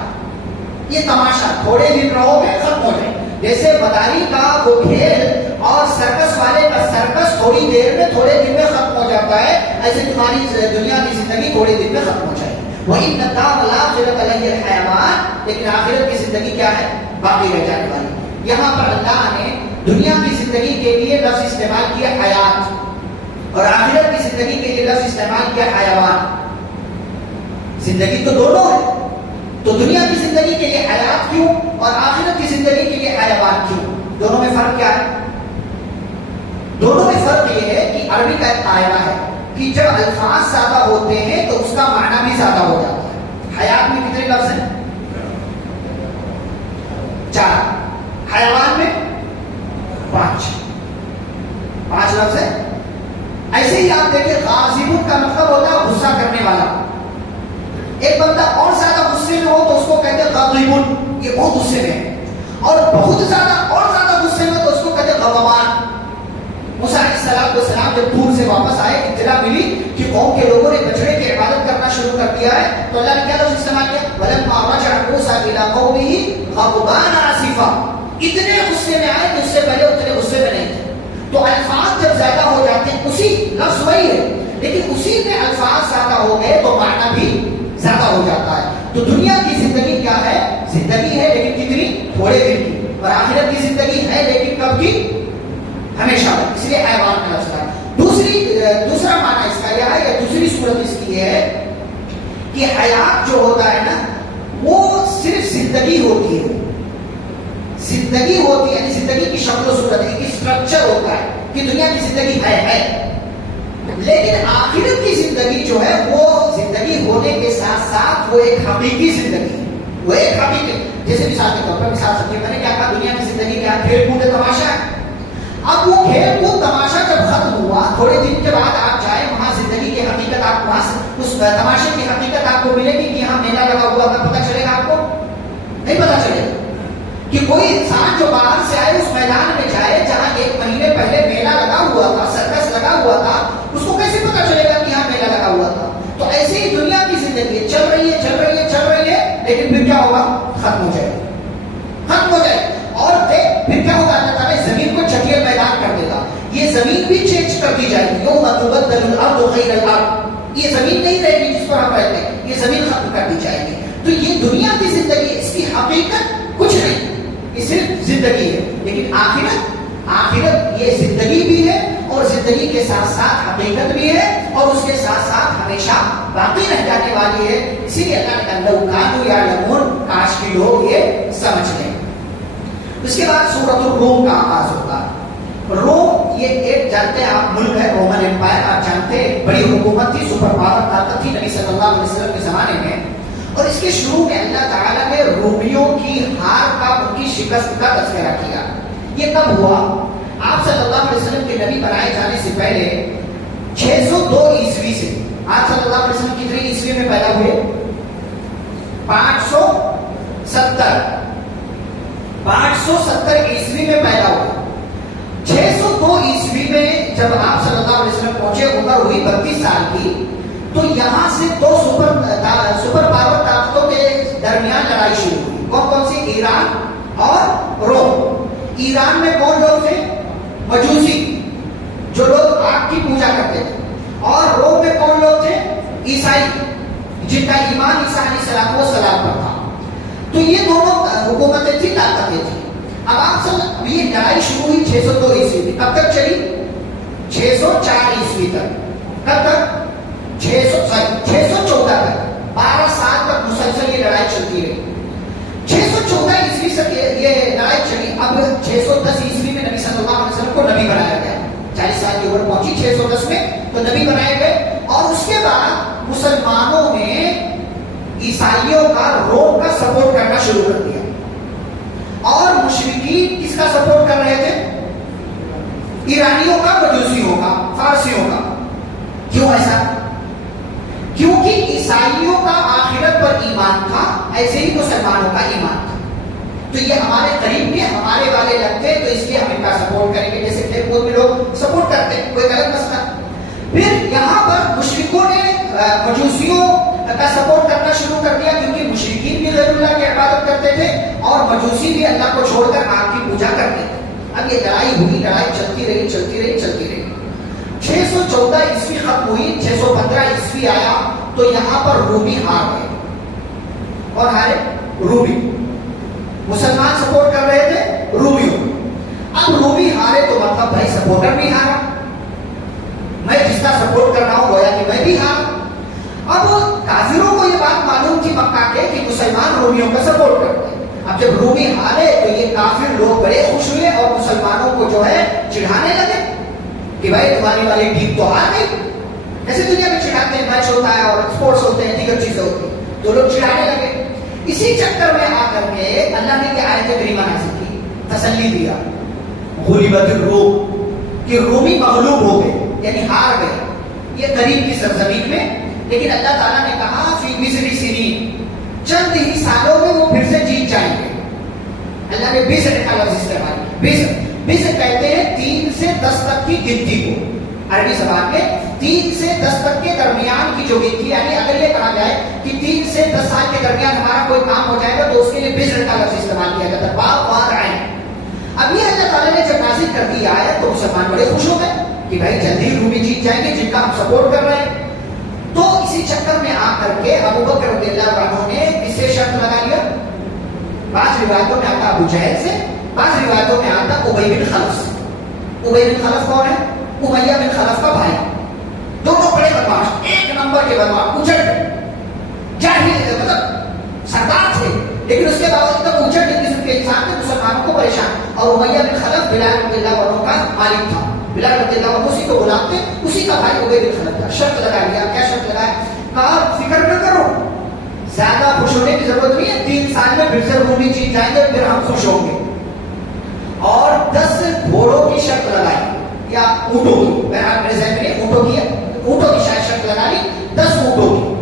یہ تماشا تھوڑے دن رہو گے ختم ہو جائے، جیسے مداری کا وہ کھیل اور سرکس والے کا سرکس تھوڑی دیر میں تھوڑے دن میں ختم ہو جاتا ہے، ایسے تمہاری دنیا کی زندگی تھوڑے دن میں ختم ہو جائے گی۔ وَإِنَّ الدَّارَ الْآخِرَةَ لَهِيَ الْحَيَوَانُ، لیکن آخرت کی زندگی کیا ہے؟ باقی رہ جانے والی۔ یہاں پر اللہ نے دنیا کی زندگی کے لیے لفظ استعمال کیا حیات، اور آخرت کی زندگی کے لیے لفظ استعمال کیا حیوان۔ زندگی تو دونوں ہے، تو دنیا کی زندگی کے لیے حیات کیوں اور آخرت کی زندگی کے لیے حیوان کیوں؟ دونوں میں فرق کیا ہے؟ دونوں میں فرق یہ ہے کہ عربی کا ایک قاعدہ ہے کہ جب الفاظ زیادہ ہوتے ہیں تو اس کا معنی بھی زیادہ ہو جاتا ہے۔ حیات میں کتنے لفظ ہیں؟ 4۔ حیوان میں 5 لفظ ہے۔ ایسے ہی آپ دیکھیں غاضب کا مطلب ہوتا ہے غصہ کرنے والا۔ ایک بندہ اور زیادہ غصے میں ہو تو اس کو کہتے ہیں غاضب، یہ بہت غصے میں ہے، اور بہت زیادہ اور زیادہ غصے میں تو اس کو کہتے ہیں غضبان۔ موسیٰ علیہ السلام جب دور سے واپس آئے، اطلاع ملی کہ قوم کے لوگوں نے بچڑے کی عبادت کرنا شروع کر دیا ہے، تو اللہ نے کیا لفظ استعمال کیا؟ وَلَمَّا رَجَعَ مُوسَىٰ إِلَىٰ قَوْمِهِ غَضْبَانَ آسِفًا، اتنے غصے میں آئے کہ اس سے پہلے اتنے غصے میں نہیں تھے۔ تو الفاظ جب زیادہ ہو جاتے ہیں، اسی لفظ وہی ہے لیکن اسی میں الفاظ زیادہ ہو گئے تو معنی بھی زیادہ ہو جاتا ہے۔ تو دنیا کی زندگی کیا ہے؟ زندگی ہے لیکن کتنی؟ تھوڑے دن کی۔ اور آخرت کی زندگی ہے لیکن کب کی؟ ہمیشہ، اس لیے حیوان کا لفظ ہے۔ دوسرا معنی اس کا یہ ہے، یا دوسری صورت اس کی یہ ہے کہ حیات جو ہوتا ہے نا وہ صرف زندگی ہوتی ہے، زندگی ہوتی ہے، یعنی زندگی کی شکل و صورت، ایک اسٹرکچر ہوتا ہے کہ دنیا کی زندگی ہے، لیکن آخرت کی زندگی جو ہے وہ زندگی ہونے کے ساتھ ساتھ وہ ایک حقیقی زندگی، وہ ایک حقیقی، جیسے مثال کے طور پر مثال سمجھے، میں نے کیا کہا؟ دنیا کی زندگی کیا؟ کھیل کود تماشا ہے۔ اب وہ کھیل کود تماشا جب ختم ہوا، تھوڑے دن کے بعد آپ جائیں وہاں زندگی کی حقیقت آپ کو، وہاں اس تماشے کی حقیقت آپ کو ملے گی کہ یہاں میلہ لگا ہوا ہے، پتہ چلے گا آپ کو؟ نہیں پتہ چلے گا۔ کہ کوئی انسان جو باہر سے آئے اس میدان میں جائے جہاں 1 مہینے پہلے میلہ لگا ہوا تھا، سرکس لگا ہوا تھا، اس کو کیسے پتہ چلے گا کہ یہاں میلہ لگا ہوا تھا؟ تو ایسے ہی دنیا کی زندگی چل رہی ہے، چل رہی ہے، چل رہی ہے، لیکن پھر کیا ہوگا؟ ختم ہو جائے گا، ختم ہو جائے گا۔ اور پھر کیا ہوگا؟ اللہ تعالیٰ زمین کو چٹیل میدان کر دے گا، یہ زمین بھی چینج کر دی جائے گی۔ یوم تبدل الارض غیر الارض، یہ زمین نہیں رہے گی جس پر ہم رہتے ہیں، یہ زمین ختم کر دی جائے گی۔ تو یہ دنیا کی زندگی، اس کی حقیقت کچھ نہیں، یہ صرف زندگی ہے، لیکن آخرت یہ زندگی بھی ہے اور زندگی کے ساتھ ساتھ حقیقت بھی ہے اور اس کے ساتھ ساتھ ہمیشہ باقی رہ جانے والی ہے۔ اسی لیے اللہ نے کہا لو کانوا یعلمون، کاش کے لوگ یہ سمجھ لیں۔ اس کے بعد سورۃ الروم کا آغاز ہوگا۔ روم یہ ایک جانتے ہیں آپ ملک ہے، رومن امپائر، آپ جانتے ہیں بڑی حکومت تھی، سپر پاور طاقت تھی نبی صلی اللہ علیہ وسلم کے زمانے میں، اور اس کے شروع میں اللہ تعالیٰ نے رومیوں کی ہار کا، ان کی شکست کا تذکرہ کیا۔ یہ کب ہوا؟ آپ صلی اللہ علیہ وسلم کے نبی بنائے جانے سے پہلے 602 عیسوی سے، آپ صلی اللہ علیہ وسلم کتنے عیسوی میں پیدا ہوئے؟ 570 عیسوی میں پیدا ہوئے۔ 602 عیسوی میں جب آپ صلی اللہ علیہ وسلم پہنچے، عمر ہوئی 32 سال کی، تو یہاں سے 2 سپر پاور طاقتوں کے درمیان لڑائی شروع ہوئی۔ کون سی؟ ایران اور روم۔ ایران میں کون لوگ تھے؟ مجوسی، جو لوگ آگ کی پوجا کرتے تھے، اور روم میں کون لوگ تھے؟ عیسائی، جن کا ایمان عیسیٰ علیہ السلام پر تھا. تو یہ دونوں حکومتیں تھیں، طاقتیں تھیں. اب آپ سب یہ لڑائی شروع ہوئی 602 عیسوی میں. کب تک چلی؟ 604 عیسوی تک. کب تک؟ 614 تک. 12 سال تک مسلسل یہ لڑائی چلتی رہی. 614 عیسوی سے یہ لڑائی چلی. اب 610 عیسوی میں نبی صلی اللہ علیہ وسلم کو نبی بنایا گیا. 40 سال کی عمر پہنچی 610 میں تو نبی بنائے گئے. اور اس کے بعد مسلمانوں نے عیسائیوں کا روم کا سپورٹ کرنا شروع کر دیا. اور مشرکین کس کا سپورٹ کر رہے تھے؟ ایرانیوں کا، مجوسیوں کا، فارسیوں کا. کیوں ایسا؟ کیونکہ عیسائیوں کا آخرت پر ایمان تھا، ایسے ہی مسلمانوں کا ایمان تھا. تو یہ ہمارے قریب کے ہمارے والے لگتے، تو اس لیے ہم ان کا سپورٹ کریں گے، جیسے کھیل کود میں لوگ سپورٹ کرتے ہیں، کوئی غلط مسئلہ. پھر یہاں پر مشرکوں نے مجوسیوں کا سپورٹ کرنا شروع کر دیا، کیونکہ مشرکین بھی غیر اللہ کی عبادت کرتے تھے اور مجوسی بھی اللہ کو چھوڑ کر آگ کی پوجا کرتے تھے. اب یہ لڑائی ہوئی، لڑائی چلتی رہی. 614 عیسوی ختم ہوئی. 615 عیسوی آیا تو یہاں پر رومی ہار گئے. اور ہارے رومی. مسلمان سپورٹ کر رہے تھے رومیوں. اب رومی ہارے تو مطلب بھائی سپورٹر بھی ہارا. میں جس کا سپورٹ کر رہا ہوں گویا کہ میں بھی ہارا. اب کافروں کو یہ بات معلوم تھی مکہ کے کہ مسلمان رومیوں کا سپورٹ کرتے ہیں. اب جب رومی ہارے تو یہ کافر لوگ بڑے خوش ہوئے اور مسلمانوں کو جو ہے چڑھانے لگے کہ بھائی تمہاری والی ٹیم تو آ گئی. ایسے دنیا میں چڑھاتے ہیں، میچ ہوتا ہے اور اسپورٹس ہوتے ہیں، دیگر چیزیں ہوتی ہیں، تو لوگ چڑھانے لگے. اسی چکر میں آ کر کے اللہ نے یہ آیت کریمہ نازل کی، تسلی دیا غلبت الروم، کہ رومی مغلوب ہو گئے یعنی ہار گئے. یہ قریب کی سرزمین میں. لیکن اللہ تعالیٰ نے کہا فی بضع سنین، چند ہی سالوں میں وہ پھر سے جیت جائیں گے. اللہ نے بضع کا لفظ استعمال کیا. بضع کہتے ہیں 3 سے 10 تک کی گنتی کو. عربی زبان میں 3 سے 10 تک کے درمیان کی جو گنتی، یعنی اگر یہ کہا جائے کہ 3 سے 10 سال کے درمیان ہمارا کوئی کام ہو جائے گا تو اس کے لیے بضع کا لفظ استعمال کیا جاتا ہے. باب وار عین. اب یہ اللہ تعالیٰ نے جب نازل کر دی آیت تو مسلمان بڑے خوش ہو گئے کہ بھائی جلدی رومی جیت جائیں گے جن کا ہم سپورٹ کر رہے ہیں. تو اسی چکر میں آ کر کے ابو بکر رضی اللہ عنہ نے اس سے شرط لگا لیا. بعض روایتوں میں آتا ابو جہل سے، بعض روایتوں میں آتا ابی بن خلف سے. ابی بن خلف کون ہے؟ امیہ بن خلف کا بھائی. دونوں بڑے بدماش، ایک نمبر کے بدماش، اچھٹ جاہل، مطلب سردار تھے لیکن اس کے باوجود تک اچھٹ قسم کے انسان نے مسلمانوں کو پریشان. اور امیہ بن خلف بلال رضی اللہ عنہ کا مالک تھا. بلال رضی اللہ عنہ اسی کو غلام تھے، اسی کا بھائی ابی بن خلف تھا. شرط لگا لیا. کیا شرط لگایا؟ کہا فکر نہ کرو، زیادہ خوش ہونے کی ضرورت نہیں ہے، 3 سال میں پھر سے رومی جیت جائیں گے، پھر ہم خوش ہوں گے. اور 10 گھوڑوں کی شرط لگائی یا اونٹوں کی. بہرحال میرے ذہن میں اونٹوں کی شاید شرط لگا لی، 10 اونٹوں کی.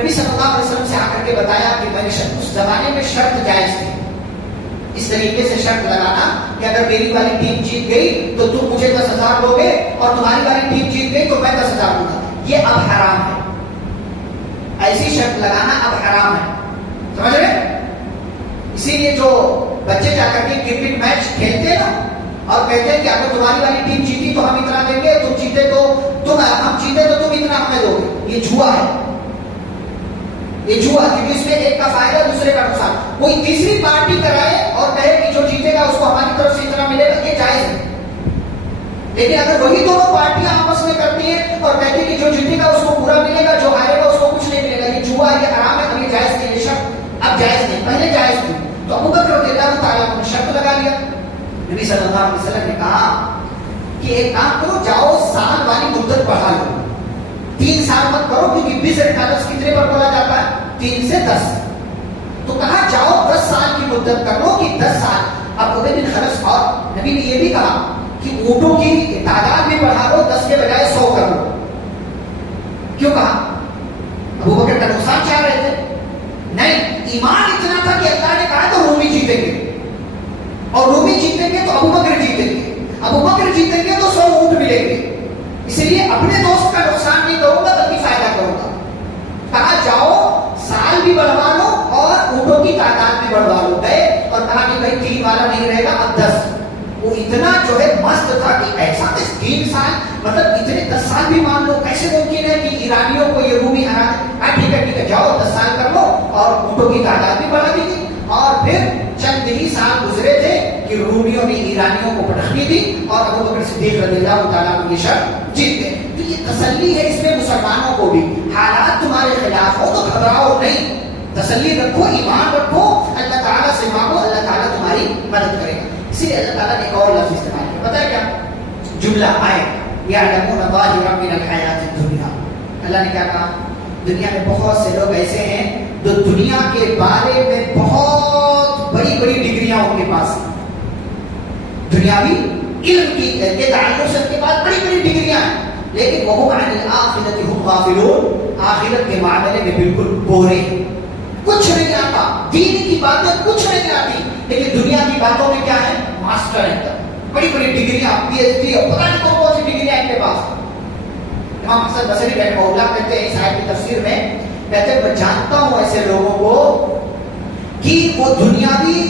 نبی صلی اللہ علیہ وسلم سے آ کر کے بتایا کہ میں نے اس زمانے میں شرط جائز تھی. اس طریقے سے شرط لگانا کہ اگر میری والی ٹیم جیت گئی تو تم مجھے 10,000 دو گے اور تمہاری والی ٹیم جیت گئی تو میں 10,000 دوں گا. یہ اب حرام ہے. ایسی شرط لگانا اب حرام ہے. سمجھ رہے؟ اسی لیے جو بچے جا کر کے کرکٹ میچ کھیلتے ہیں نا اور کہتے ہیں کہ اگر تمہاری والی ٹیم جیتی تو ہم اتنا دیں گے، تم جیتے تو ہم جیتے تو تم اتنا ہمیں دو گے. یہ جوا ہے. یہ جوا، کیونکہ اس میں ایک کا فائدہ دوسرے کا نقصان. کوئی تیسری پارٹی کرائے اور کہے کہ جو جیتے گا اس کو ہماری طرف سے اتنا ملے گا، یہ جائز ہے. لیکن اگر وہی دونوں پارٹیاں آپس میں کرتی ہیں اور کہتی ہیں کہ جو جیتے گا اس کو پورا ملے گا، جو ہارے گا اس کو کچھ نہیں ملے گا، یہ جوا، یہ حرام ہے. اب یہ جائز نہیں، یہ شرط اب جائز نہیں، پہلے جائز تھی. تو ابو بکر رضی اللہ تعالیٰ نے شرط لگا لیا. نبی صلی اللہ علیہ وسلم نے کہا کہ ایک کام کرو، جاؤ سال والی مدت بڑھا لو. 3 سال مت کرو، کیونکہ 20 رکعت کتنے پر بولا جاتا ہے؟ 3 سے 10. تو کہا جاؤ 10 سال کی مدت کر لو، کہ 10 سال. اب ابی بن خلف، اور نبی نے یہ بھی کہا کہ اونٹوں کی تعداد بھی بڑھا لو، 10 کے بجائے 100 کر لو. کیوں کہا؟ ابو بکر کا نقصان چاہ رہے تھے؟ نہیں، ایمان اتنا تھا کہ اللہ نے کہا تو رومی جیتیں گے، اور رومی جیتیں گے تو ابو بکر جیتیں گے، ابو بکر جیتیں گے تو 100 اونٹ ملیں گے. اس لیے اپنے دوست کا نقصان نہیں کروں گا بلکہ فائدہ کروں گا. کہا جاؤ سال بھی بڑھوا لو اور اونٹوں کی تعداد بھی بڑھوا لو. گئے اور کہا کہ بھائی 3 والا نہیں رہے گا، اب 10. وہ اتنا جو ہے مست تھا کہ ایسا 3 سال مطلب اتنے 10 سال بھی مان لو کیسے ممکن ہے کہ ایرانیوں کو یہ رومی ہرا دے. ٹھیک ہے جاؤ 10 سال کر لو اور اونٹوں کی تعداد بھی بڑھا دی گئی. اور پھر چند ہی سال گزرے تھے کہ رومیوں نے ایرانیوں کو پٹخنی دی اور ابو بکر صدیق رضی اللہ تعالیٰ عنہ یہ شرط جیت گئے. تو یہ تسلی ہے اس میں مسلمانوں کو بھی, حالات تمہارے خلاف ہو تو گھبراؤ نہیں, تسلی رکھو, ایمان رکھو, اللہ تعالیٰ سے مانگو, اللہ تعالیٰ تمہاری مدد کرے گا. اسی لیے اللہ تعالیٰ نے ایک اور لفظ استعمال کیا, پتہ ہے کیا جملہ آئے یعلمون ظاہرا من الحیات الدنیا. اللہ نے کیا کہا, دنیا میں بہت سے لوگ ایسے ہیں جو دنیا کے بارے میں بہت بڑی بڑی ڈگریاں ان کے پاس ہیں, دنیاوی علم کے تعلق سے ان کے پاس بڑی بڑی ڈگریاں ہیں, لیکن وہ عن الآخرۃ هم غافلون, آخرت کے معاملے میں بالکل بورے ہیں, کچھ نہیں آتا, دین کی باتیں کچھ نہیں آتی, لیکن دنیا کی باتوں میں کیا ہے, ماسٹر ہے, بڑی بڑی ڈگریاں, پی ایچ ڈی, اور پتہ نہیں کون سی ڈگریاں ان کے پاس. امام حسن بصری رحمہ اللہ کہتے ہیں اس آیت کی تفسیر میں, کہتے ہیں میں جانتا ہوں ایسے لوگوں کو کہ وہ دنیاوی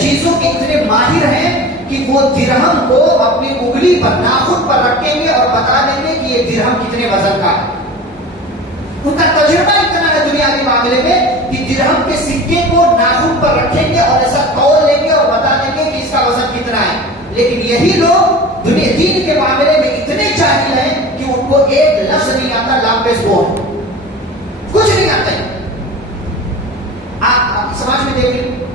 چیزوں کے اتنے ماہر ہیں کہ وہ درہم کو اپنی انگلی پر ناخن پر رکھیں گے اور بتا دیں گے کہ یہ درہم کتنے وزن کا ہے. ان کا تجربہ اتنا ہے دنیا کے معاملے میں کہ درہم کے سکے کو ناخن پر رکھیں گے اور ایسا تول لیں گے اور بتا دیں گے کہ اس کا وزن کتنا ہے. لیکن یہی لوگ دنیا دین کے معاملے میں اتنے جاہل ہیں کہ ان کو ایک لفظ نہیں آتا لامپس بون, کچھ نہیں آتا ہے. آپ سماج میں دیکھ لیں,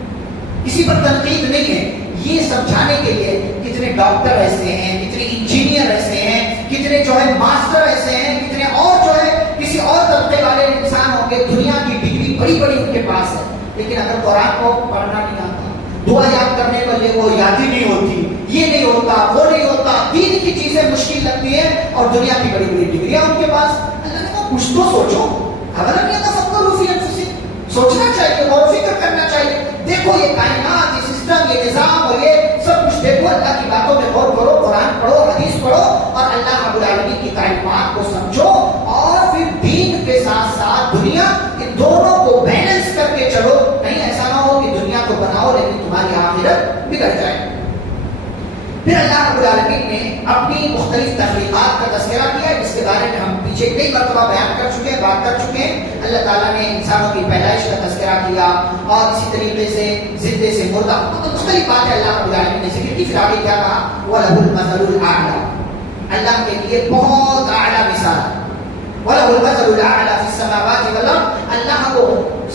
کسی پر تنقید نہیں ہے, یہ سمجھانے کے لیے کتنے ڈاکٹر ایسے ہیں, کتنے انجینئر ایسے ہیں, کتنے جو ہے ماسٹر ایسے ہیں, کتنے اور جو ہے کسی اور طبقے والے انسان ہوں گے, دنیا کی ڈگری بڑی بڑی ان کے پاس ہے, لیکن اگر قرآن کو پڑھنا نہیں آتا, دعا یاد کرنے والے کو یاد ہی نہیں ہوتی, یہ نہیں ہوتا, وہ نہیں ہوتا, دین کی چیزیں مشکل لگتی ہیں اور دنیا کی بڑی بڑی ڈگریاں ان کے پاس. اللہ نے کہا کچھ تو سوچو, خبر نہیں آتا سب کو روفی سے سوچنا چاہیے, غور و فکر کرنا چاہیے. دیکھو یہ کائنات, یہ سسٹم, یہ نظام اور یہ سب کچھ دیکھو, اللہ کی باتوں میں غور کرو, قرآن پڑھو, حدیث پڑھو اور اللہ رب العالمین کی تعلیمات کو سمجھو, اور پھر دین کے ساتھ ساتھ دنیا, ان دونوں کو بیلنس کر کے چلو. کہیں ایسا نہ ہو کہ دنیا کو بناؤ لیکن تمہاری آخرت بگڑ جائے. پھر اللہ رب العالمین نے اپنی مختلف تخلیقات کا تذکرہ کیا, جس کے بارے میں ہم پیچھے کئی مرتبہ بیان کر چکے ہیں, بات کر چکے ہیں. اللہ تعالیٰ نے انسانوں کی پیدائش کا تذکرہ کیا اور اسی طریقے سے زندے سے مردہ, مختلف باتیں اللہ رب العالمین نے ذکر کی. پھر آگے کیا کہا, وَلَهُ الْمَثَلُ الْأَعْلَى, اللہ کے لیے بہت اعلیٰ مثال. وَلَهُ الْمَثَلُ الْأَعْلَى فِي السَّمَاوَاتِ وَالْأَرْضِ, اللہ کو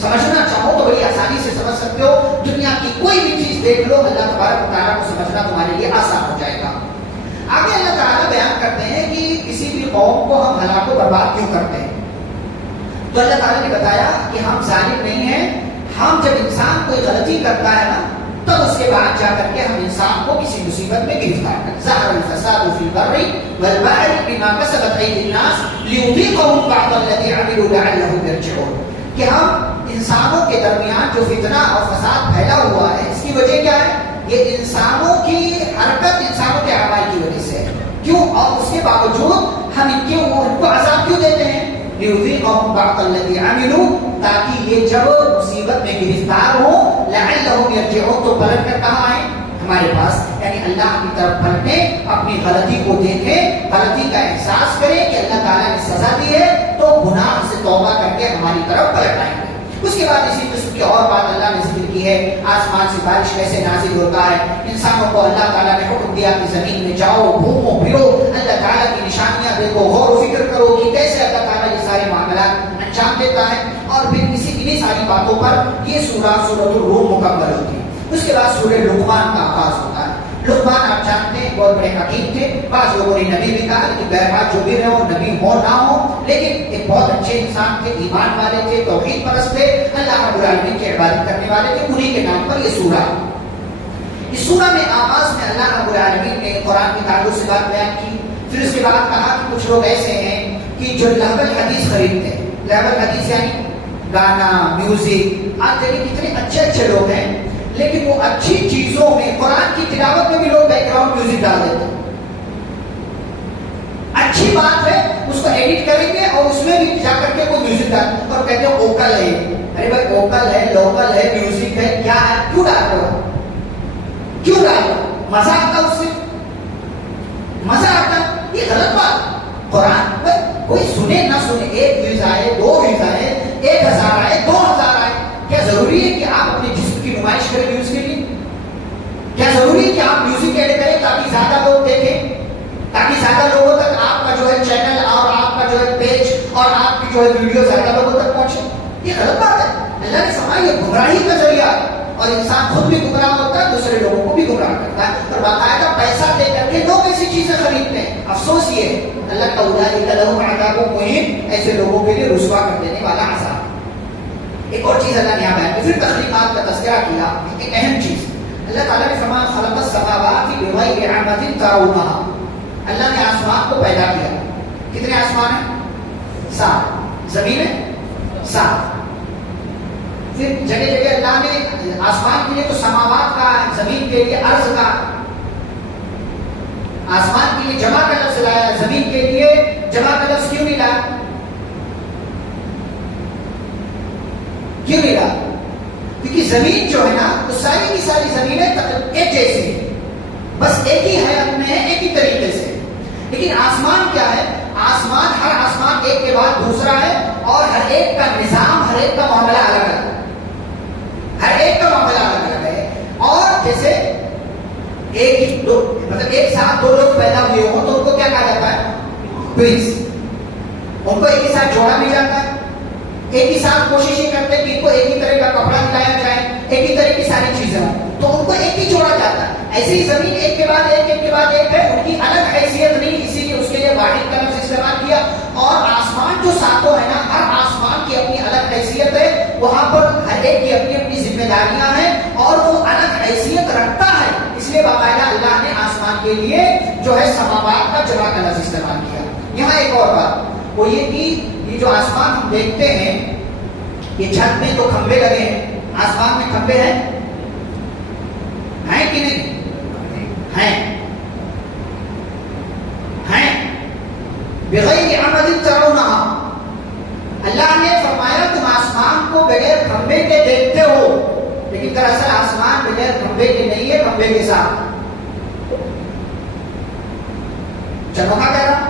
سمجھنا چاہو تو بڑی آسانی سے سمجھ سکتے ہو, دنیا کی کوئی بھی چیز دیکھ لو, اللہ تبارک و تعالیٰ کو سمجھنا تمہارے لیے آسان ہو جائے گا. آگے اللہ تعالیٰ بیان کرتے ہیں کہ کسی بھی قوم کو ہم ہلاک و برباد کیوں کرتے ہیں. تو اللہ تعالیٰ نے بتایا کہ ہم ظالم نہیں ہیں, ہم جب انسان کوئی غلطی کرتا ہے نا تب اس کے بعد جا کر کے ہم انسان کو کسی مصیبت میں گرفتار کرتے. ظہر الفساد فی البر والبحر بما کسبت ایدی الناس لیذیقہم بعض الذی عملوا لعلہم یرجعون, کہ ہم انسانوں کے درمیان جو فتنہ اور فساد پھیلا ہوا ہے اس کی وجہ کیا ہے, یہ انسانوں کی حرکت, انسانوں کے اعمال کی وجہ سے. کیوں, اور اس کے باوجود ہم ان کو عذاب کیوں دیتے ہیں, لیذیقہم بعض الذی عملوا, تاکہ یہ جب مصیبت میں گرفتار ہو لعلہم یرجعون تو پلٹ کر کہاں آئیں, ہمارے پاس, یعنی اللہ کی طرف پلٹیں, اپنی غلطی کو دیکھیں, غلطی کا احساس کریں کہ اللہ تعالیٰ نے سزا دی ہے تو گناہ سے توبہ کر کے ہماری طرف پلٹ آئیں گے. اس کے بعد اسی قسم کی اور بات اللہ نے ذکر کی ہے, آسمان سے بارش کیسے نازل ہوتا ہے, انسانوں کو اللہ تعالیٰ نے حکم دیا کہ زمین میں جاؤ, گھومو پھرو, اللہ تعالیٰ کی نشانیاں دیکھو, غور و فکر کرو کہ کیسے اللہ تعالیٰ یہ سارے معاملات انجام دیتا ہے. اور پھر انہی ساری باتوں پر یہ سورۃ الروم مکمل ہوتی ہے. اس کے بعد سورہ لقمان کا آغاز ہوتا ہے. لقمان آپ جانتے ہیں بہت بڑے حکیم تھے, بعض لوگوں نے نبی بھی کہا, لیکن بہرحال جو بھی رہے وہ نبی ہو نہ ہو, لیکن ایک بہت اچھے انسان تھے, ایمان والے تھے, توحید پرست تھے, اللہ رب العالمین کی عبادت کرنے والے تھے. انہی کے نام پر یہ سورہ. اس سورہ میں آغاز میں اللہ رب العالمین نے قرآن کے تعلق سے بات بیان کی. پھر اس کے بعد کہا کہ کچھ لوگ ایسے ہیں کہ جو لہو الحدیث خریدتے ہیں. لہو الحدیث یعنی گانا, میوزک. آج دیکھیں کتنے اچھے اچھے لوگ ہیں, لیکن وہ اچھی چیزوں میں, قرآن کی تلاوت میں بھی لوگ بیک گراؤنڈ میوزک ڈال دیتے ہیں. اچھی بات ہے, اس کو ایڈٹ کریں گے اور اس میں بھی جا کر کے وہ میوزک ڈال اور کہتے ہیں ووکل ہے. ارے بھائی ووکل ہے, لوکل ہے, میوزک ہے, کیا ہے, کیوں ڈال رہے ہو, کیوں ڈال رہے ہو؟ مزہ آتا اس سے، مزہ آتا، یہ غلط بات. قرآن میں کوئی سنے نہ سنے، 1 ویوز آئے، 2 ویوز آئے، 1000 آئے، 2000 آئے، کیا ضروری ہے کہ آپ اپنے جسم کی نمائش کریں ویوز کے لیے؟ کیا ضروری ہے کہ آپ میوزک ایڈ کریں تاکہ زیادہ لوگ دیکھیں، تاکہ زیادہ لوگوں تک آپ کا جو ہے چینل اور آپ کا جو ہے پیج اور آپ کی جو ہے ویڈیو زیادہ لوگوں تک پہنچے؟ یہ غلط بات ہے. اللہ نے فرمایا یہ گمراہی کا ذریعہ ہے، اور انسان خود بھی گمراہ ہوتا ہے، دوسرے لوگوں کو بھی گمراہ کرتا ہے، اور باقاعدہ پیسہ دے کر کے لوگ ایسی چیزیں خریدتے ہیں. افسوس یہ ہے اللہ کا اولئک لہم عذاب مہین، ایسے لوگوں کے لیے رسوا کر دینے والا عذاب. ایک اور چیز اللہ نے یہاں بیان کی، پھر تخلیقات کا تذکرہ کیا. ایک اہم چیز اللہ تعالیٰ نے فرمایا خلق السماوات بغیر عمد ترونها، اللہ نے آسمان کو پیدا کیا. کتنے آسمان ہیں؟ 7. زمین ہے 7. پھر جگہ جگہ اللہ نے آسمان کے لیے تو سماوات کا، زمین کے لیے ارض کا. آسمان کے لیے جمع کا لفظ لایا، زمین کے لیے جمع کا لفظ کیوں نہیں لایا؟ کیوں نہیں لایا؟ کیونکہ زمین جو ہے نا وہ ساری کی ساری زمینیں ایک جیسی ہیں، بس ایک ہی حیات میں ہے، ایک ہی طریقے سے. لیکن آسمان کیا ہے؟ آسمان، ہر آسمان ایک کے بعد دوسرا ہے، اور ہر ایک کا نظام، ہر ایک کا معاملہ الگ الگ ہے، ہر ایک کا معاملہ الگ الگ ہے. اور جیسے ایک لوگ، مطلب ایک ساتھ 2 لوگ پیدا ہوئے ہوں تو ان کو کیا کہا جاتا ہے؟ ٹوئنس. ان کو ایک ہی ساتھ جوڑا مل جاتا ہے، ایک ہی ساتھ کوشش یہ کرتے ہیں کہ ان کو ایک ہی طرح کا کپڑا دلایا جائے، ایک ہی طرح کی ساری چیزیں ہوں، تو ان کو ایک ہی جوڑا جاتا ہے. ایسے ہی زمین ایک کے بعد ایک، ایک کے بعد ایک ہے، ان کی الگ حیثیت نہیں، اسی لیے اس کے لیے واحد کا لفظ استعمال کیا. اور آسمان جو 7 ہے نا، ہر آسمان کی اپنی الگ حیثیت ہے، وہاں پر ہر ایک کی اپنی اپنی ذمہ داریاں ہیں، اور وہ الگ حیثیت رکھتا ہے. اس لیے باقاعدہ اللہ نے آسمان کے لیے جو ہے سماوات کا جمع کا لفظ استعمال کیا. یہاں ایک اور بات وہ یہ کہ یہ جو آسمان ہم دیکھتے ہیں، یہ چھت میں تو کھمبے لگے ہیں، آسمان میں کھمبے ہیں کہ نہیں؟ ہیں بغیر عمد ترونها. اللہ نے فرمایا تم آسمان کو بغیر کھمبے کے دیکھتے ہو، لیکن دراصل آسمان بغیر کھمبے کے نہیں ہے، کھمبے کے ساتھ. چلو کیا کہہ رہا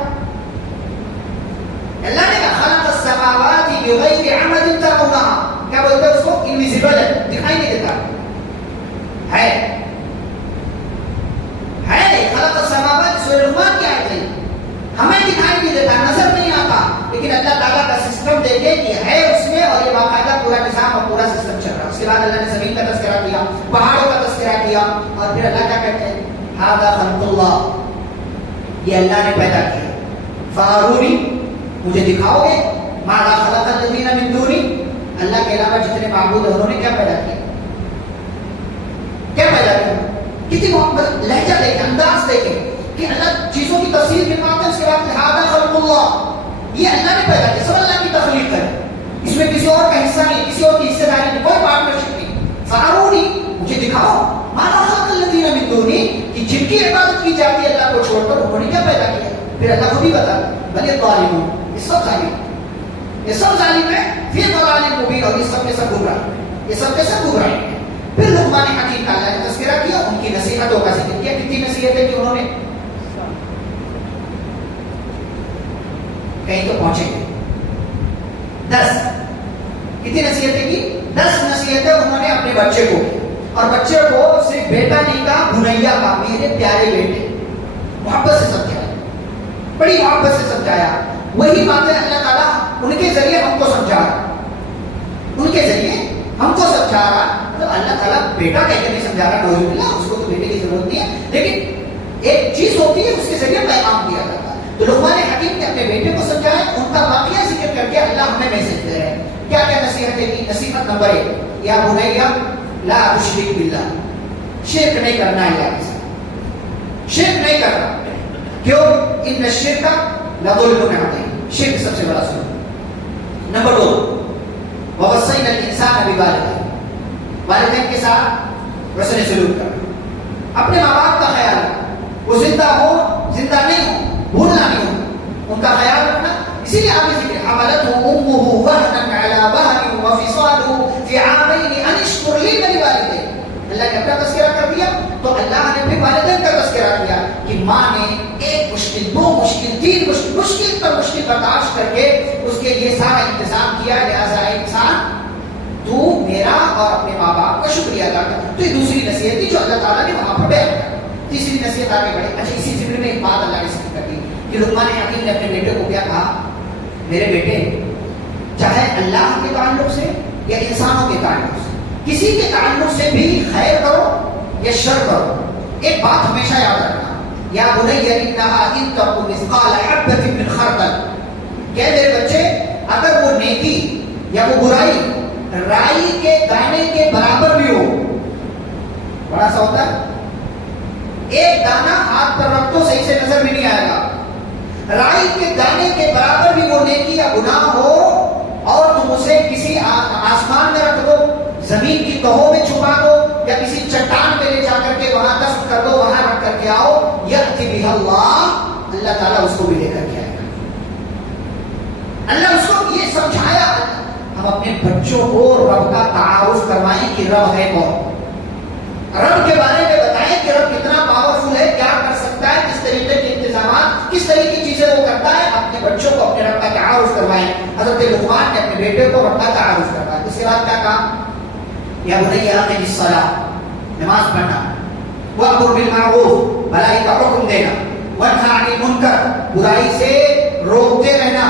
اللہ نے کہا خلق السماوات بغیر عمد ترونها، کیا بولتے ہیں اس کو؟ انویزیبل ہے، دکھائی نہیں دیتا ہے. خلق السماوات سورہ لقمان کی آیت ہے، ہمیں دکھائی نہیں دیتا، نظر نہیں آتا، لیکن اللہ تعالیٰ کا سسٹم دیکھے کہ ہے اس میں، اور یہ باقاعدہ پورا نظام اور پورا سسٹم چل رہا ہے. اس کے بعد اللہ نے زمین کا تذکرہ کیا، پہاڑوں کا تذکرہ کیا، اور پھر اللہ کیا کہتے ہیں؟ ھذا خلق اللہ، یہ اللہ نے پیدا کیا. فارونی، مجھے دکھاؤ گے؟ ماذا خلق الذین من دونی، اللہ کے علاوہ جتنے معبود ہیں انہوں نے کیا پیدا کیا؟ کیا پیدا کیا؟ کتنی محبت، لہجہ دیکھیں، انداز دیکھیں کہ اللہ چیزوں کی تفصیل فرماتا ہے. اس کے بعد ھذا خلق اللہ، یہ اللہ نے پیدا کیا، سب اللہ کی تخلیق ہے، اس میں کسی اور کا حصہ نہیں، کسی اور کی حصہ داری نہیں، کوئی پارٹنرشپ نہیں. فارونی، مجھے دکھاؤ ماذا خلق الذین من دونی، کہ جن کی عبادت کی جاتی ہے اللہ کو چھوڑ کر، انہوں نے کیا پیدا کیا؟ پھر اللہ خود ہی بتا بل الظالمون، یہ سب ظالم، یہ سب ظالم ہے، فی ضلال مبین، اور یہ سب کے سب گمراہ، یہ سب کے سب گمراہ ہیں. پھر لقمان حکیم کا اللہ نے تذکرہ کیا، ان کی نصیحتوں کا ذکر کیا. کتنی نصیحتیں کی انہوں نے؟ کہیں تو پہنچے گے 10. کتنی نصیحتیں کی؟ 10 نصیحتیں انہوں نے اپنے بچے کو کی، اور بچے کو صرف بیٹا نہیں کہا، بھنیا کہا، میرے پیارے بیٹے. محبت سے سمجھایا، بڑی محبت سے سمجھایا. وہی باتیں اللہ تعالیٰ ان کے ذریعے ہم کو سمجھا رہا، ان کے ذریعے ہم کو سمجھا رہا. تو اللہ تعالیٰ بیٹا کہہ کے نہیں سمجھا رہا، نعوذ باللہ، اس کو تو بیٹے کی ضرورت نہیں ہے، لیکن ایک چیز ہوتی ہے اس کے ذریعے پیغام دیا جاتا ہے. تو لقمان حکیم نے اپنے بیٹے کو سمجھایا، ان کا واقعہ ذکر کر کے اللہ ہمیں میسج دے رہے ہیں. کیا کیا نصیحتیں کی؟ نصیحت نمبر 1، یا بنیا لا تشرک باللہ، شرک نہیں کرنا ہے اللہ کے ساتھ، شرک نہیں کرنا. کیوں؟ ان الشرک لظلم عظیم، شرک سب سے بڑا ظلم. نمبر 2، ووصینا الانسان بوالدیہ، والدین کے ساتھ حسن سلوک کرنا، اپنے ماں باپ کا خیال رکھنا، وہ زندہ ہو زندہ نہیں ہو، بھولنا نہیں ہو، ان کا خیال رکھنا. اسی لیے آگے ذکر حملته امه وهنا على وهن وفصاله في عامين ان اشكر لي ولوالديك، اللہ نے اپنا تذکرہ کر دیا تو اللہ نے بھی والدین کا تذکرہ کیا کہ ماں نے ایک مشکل، دو مشکل، تین مشکل پر مشکل برداشت کر کے اس کے لیے سارا انتظام کیا. لہٰذا انسان تو میرا اور اپنے ماں باپ کا شکریہ ادا کر. تو یہ دوسری نصیحت تھی جو اللہ تعالیٰ نے وہاں پر بیان کر. تیسری نصیحت آگے بڑھے. اچھا اسی ذکر میں ایک بات اللہ نے ذکر کر دی کہ لقمان حکیم نے اپنے بیٹے کو کیا کہا؟ میرے بیٹے چاہے اللہ کے تعلق سے یا انسانوں کے تعلق سے، کسی کے تعلق سے بھی خیر کرو یا شر کرو، ایک بات ہمیشہ یاد رکھنا، یا بنی انھا ان تک مثقال حبۃ من خردل، کہ میرے بچے اگر وہ نیکی یا وہ برائی رائی کے دانے کے برابر بھی ہو، بڑا سا ہوتا ہے ایک دانہ ہاتھ پر رکھ تو صحیح سے نظر بھی نہیں آئے گا، رائی کے دانے کے برابر بھی وہ نیکی یا گناہ ہو اور تم اسے کسی آسمان میں رکھ دو، زمین کی تہوں میں چھپا دو یا کسی چٹان پہ لے جا کر کے وہاں دفن کر دو، وہاں رکھ کر کے آؤ، یأتی بہا اللہ، اللہ تعالیٰ اس کو بھی لے کر کے آئے گا. اللہ اس کو یہ سمجھایا. ہم اپنے بچوں کو رب کا تعارف کروائیں کہ رب ہے کون، رب کے بارے میں بتائیں کہ رب کتنا پاورفل ہے، کیا کر سکتا ہے، کس طریقے کے انتظامات، کس طریقے کی چیزیں وہ کرتا ہے. اپنے بچوں کو اپنے رب کا تعارف کروائیں. حضرت لقمان نے اپنے بیٹے کو رب کا تعارف کروایا. اس کے بعد کیا کہا؟ یا بنی اقم الصلاۃ، نماز پڑھنا، وامر بالمعروف، بھلائی کا حکم دینا، وانہی عن المنکر، برائی سے روکتے رہنا،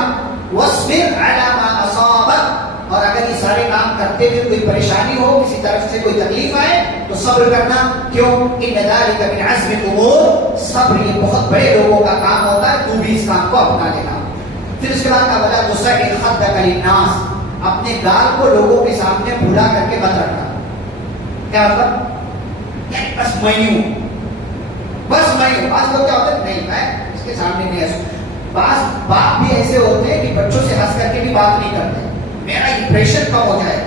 واصبر علی ما اصابک، اور اگر یہ سارے کام کرتے ہوئے کوئی پریشانی ہو، کسی طرف سے کوئی تکلیف آئے تو صبر کرنا. کیوں؟ ان ذلک من عزم الامور، صبر یہ بہت بڑے لوگوں کا کام ہوتا ہے، تو بھی اس کام کو اپنا لینا. پھر اس کے بعد کہا ولا تصعر خدک للناس، اپنے گال کو لوگوں کے سامنے پھلا کر کے مت رکھنا. کیا مطلب؟ بس میں ہوں، بس میں ہوں. بعض لوگ کیا ہوتے ہیں، نہیں میں اس کے سامنے نہیں ہنسوں. بعض باپ بھی ایسے ہوتے ہیں کہ بچوں سے ہنس کر کے بھی بات نہیں کرتے، میرا امپریشن کم ہو جائے.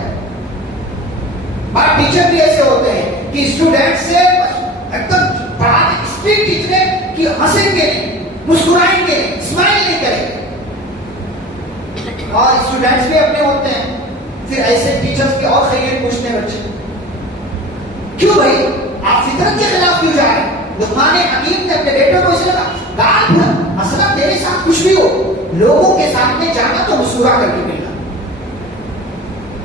بعض ٹیچر بھی ایسے ہوتے ہیں کہ اسٹوڈنٹ سے ایک دم پڑھاتے اسٹرکٹ اتنے کہ ہنسیں گے نہیں، مسکرائیں گے نہیں، اسمائل نہیں کریں گے. اور اسٹوڈنٹس بھی اپنے ہوتے ہیں پھر ایسے ٹیچرز کے اور خیریت پوچھتے ہیں بچے. کیوں بھائی آپ فطرت کے خلاف کیوں جا رہے ہیں؟ لقمان حکیم نے اپنے بیٹوں کو اس لگا گال بھر، مثلا تیرے ساتھ کچھ بھی ہو، لوگوں کے سامنے جانا تو مسکرا کر کے ملنا.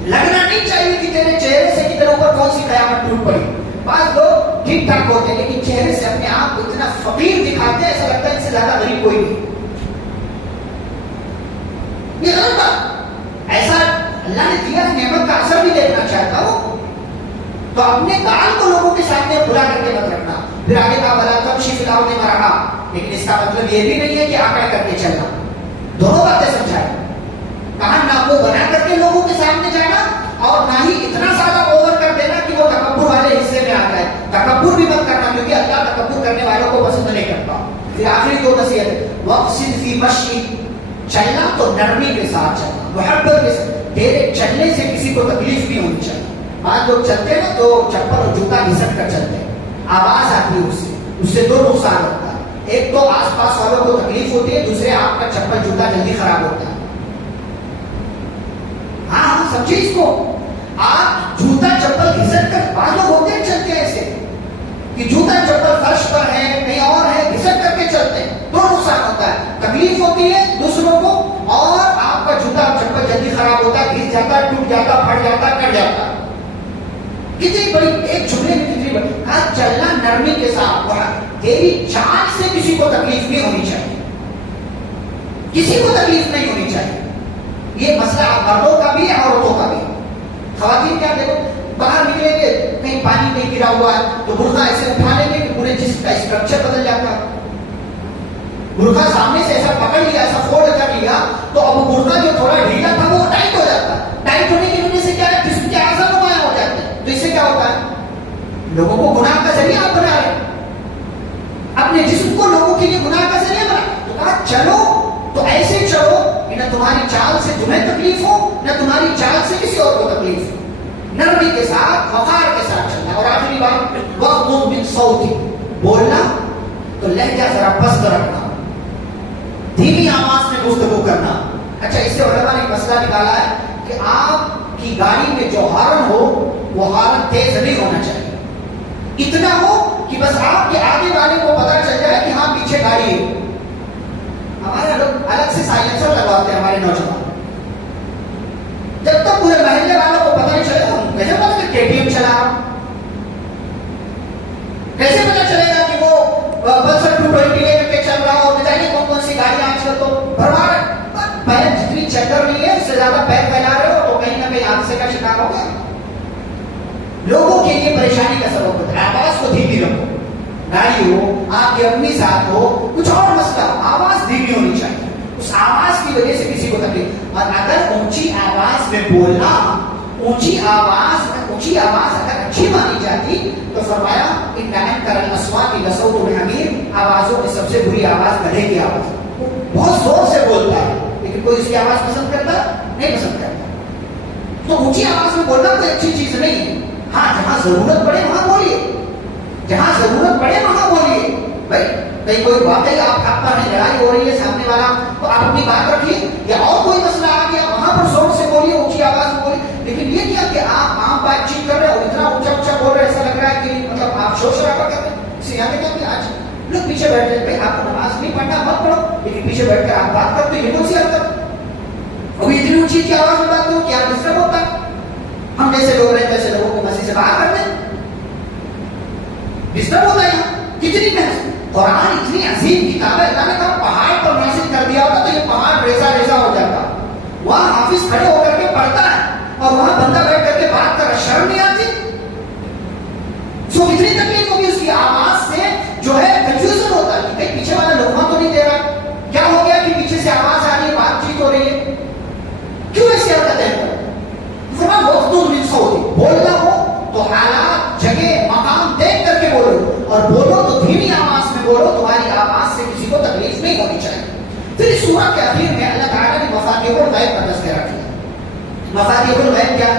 لگنا نہیں چاہیے کہ تیرے چہرے سے کتنے اوپر کون سی قیامت ٹوٹ پڑی. بعض لوگ ٹھیک ٹھاک ہوتے ہیں لیکن چہرے سے اپنے آپ کو اتنا فقیر دکھاتے ہیں، ایسا لگتا ہے اس سے زیادہ غریب کوئی نہیں. یہ غلط بات. ایسا اللہ نے دیا نعمت کا اثر بھی دیکھنا چاہتا ہو تو اپنے گال کو لوگوں کے سامنے بلا کر کے مت رکھنا. پھر آگے کہا بلا تمشی فی الارض مرحا، لیکن اس کا مطلب یہ بھی نہیں ہے کہ آکڑ کر کے چلنا. دونوں باتیں سمجھائیں. کہا نہ وہ بنا کر کے لوگوں کے سامنے جانا اور نہ ہی اتنا زیادہ اوور کر دینا کہ وہ تکبر والے حصے میں آ جائے. تکبر بھی مت کرنا کیونکہ اللہ تکبر کرنے والوں کو پسند نہیں کرتا. پھر آخری دو نصیحت، وقصد فی مشی، چلنا تو نرمی کے ساتھ چلنا، محبت کے ساتھ. تیرے چلنے سے کسی کو تکلیف نہیں ہونی چاہیے. بعض لوگ چلتے ہیں نا تو چپل اور جوتا گھسٹ کر چلتے ہیں، آواز آتی ہے اس سے دو نقصان ہوتا ہے. ایک تو آس پاس والوں کو تکلیف ہوتی ہے، دوسرے آپ کا چپل جوتا جلدی خراب ہوتا ہے. ہاں سمجھے اس کو. آپ جوتا چپل گھسٹ کر، بعض لوگ ہوتے ہیں چلتے ہیں ایسے کہ جوتا چپل فرش پر ہے کہیں اور ہے، گھسٹ کر کے چلتے ہیں. دو نقصان ہوتا ہے، تکلیف ہوتی ہے دوسروں کو اور آپ کا جوتا چپل جلدی خراب ہوتا ہے، گھس جاتا ہے، ٹوٹ جاتا، پھٹ جاتا، کٹ جاتا. کتنی بڑی ایک جملے میں کتنی بڑی. ہاں چلنا نرمی کے ساتھ. تیری چال سے کسی کو تکلیف نہیں ہونی چاہیے، کسی کو تکلیف نہیں ہونی چاہیے. یہ مسئلہ مردوں کا بھی ہے عورتوں کا بھی. خواتین کیا دیکھو باہر نکلیں گے کہیں پانی کہیں گرا ہوا ہے تو برقع ایسے اٹھا لیں گے کہ پورے جسم کا اسٹرکچر بدل جاتا ہے. برقع سامنے سے ایسا پکڑ لیا، ایسا فولڈ کر لیا تو اب برقع جو تھوڑا ڈھیلا تھا وہ ٹائٹ ہو جاتا ہے. ٹائٹ ہونے کی وجہ سے کیا ہے، جسم کے اعضاء نمایاں ہو جاتے ہیں. تو اس سے کیا ہوتا ہے، لوگوں کو گناہ کا ذریعہ آپ بنا رہے ہیں، اپنے جسم کو لوگوں کے لیے گناہ کا ذریعہ بنا. تو کہا چلو تو ایسے چلو کہ نہ تمہاری چال سے تمہیں تکلیف ہو نہ تمہاری چال سے کسی اور کو تکلیف ہو. نرمی کے ساتھ، وقار کے ساتھ چلنا. اور آخری بات، وغضض من صوتک، بولنا تو لہجہ ذرا پست رکھنا، دھیمی آواز میں گفتگو کرنا. اچھا اس سے علماء نے مسئلہ نکالا ہے کہ آپ کی گاڑی میں جو ہارن ہو وہ ہارن تیز نہیں ہونا چاہیے. اتنا ہو کہ بس آپ کے آگے والے کو پتا چل جائے کہ ہاں پیچھے گاڑی ہے. ہمارے لوگ الگ سے سائلنسر لگواتے ہیں ہمارے نوجوان. جب تک پورے محلے والوں کو پتا نہیں چلے ہم کیسے پتا کہ KTM چلا رہا, کیسے پتا چلے گا کہ وہ پلسر 220 لے کر کے چل رہا ہو, بتائیے کون کون سی گاڑیاں آج کل تو بھرمار پیر جتنی چکر نہیں ہے اس سے زیادہ پیر پھیلا رہے ہو تو کہیں نہ کہیں حادثے کا شکار ہو گیا. لوگوں کے لیے پریشانی کا سبب ہوتا ہے. آواز کو دھیمی رکھو, گاڑی ہو, آپ کی اپنی ساتھ ہو, کچھ اور مسئلہ, آواز دھیمی ہونی چاہیے. اس آواز کی وجہ سے کسی کو تکلیف. اور اگر اونچی آواز میں بولنا, اونچی آواز اگر اچھی مانی جاتی تو فرمایا ان انکر الاصوات لصوت الحمیر, آوازوں میں سب سے بری آواز گدھے کی آواز. بہت زور سے بولتا ہے لیکن کوئی اس کی آواز پسند کرتا نہیں پسند کرتا. تو اونچی آواز میں بولنا کوئی اچھی چیز نہیں ہے. ہاں جہاں ضرورت پڑے وہاں بولیے, جہاں ضرورت پڑے وہاں بولیے. بھائی کہیں کوئی واقعی آپ پر لڑائی ہو رہی ہے سامنے والا تو آپ اپنی بات رکھیے, یا اور کوئی مسئلہ آ گیا وہاں پر زور سے بولیے, اونچی آواز میں بولیے. لیکن یہ کیا کہ آپ عام بات چیت کر رہے ہو, اتنا اونچا اونچا بول رہے, ایسا لگ رہا ہے کہ مطلب آپ شور شرابہ کر رہے ہیں. اس سے یاد ہے کہ آج لوگ پیچھے بیٹھ جائے, بھائی آپ کو نماز نہیں پڑھنا مت پڑھو, لیکن پیچھے بیٹھ کر آپ بات کرتے, یہ کون سی حد تک. ابھی اتنی اونچی کی آواز میں بات کروں کہ آپ ڈسٹرب ہوتا ہے. ہم جیسے لوگ رہتے ایسے لوگوں کو مسجد سے باہر کر دیں, ڈسٹرب ہوتا ہے. یہاں کتنی محنت, قرآن اتنی عظیم کتاب ہے, اللہ نے کہا پہاڑ پر نازل کر دیا ہوتا تو یہ پہاڑ ریزا ریزا ہو جاتا. وہاں حافظ کھڑے ہو کر کے پڑھتا ہے اور وہاں بندہ بیٹھ کر کے بات کر رہا, شرم نہیں آتی. سو کتنی تکلیف ہوگی اس کی آواز سے, جو ہے کنفیوژن ہوتا ہے کہ کہیں پیچھے والا لقمہ تو نہیں دے رہا, کیا ہو گیا کہ پیچھے سے آواز آ رہی ہے, بات چیت ہو رہی ہے, کیوں ایسی حرکت ہے. بولنا ہو تو حالات, جگہ, مقام دیکھ کر کے بولو, اور بولو تو دھیمی آواز میں بولو, تمہاری آواز سے کسی کو تکلیف نہیں ہونی چاہیے. پھر اس سورہ کے اخیر میں اللہ تعالیٰ نے مفاتیح الغیب کا تذکرہ کیا. مفاتیح الغیب کیا؟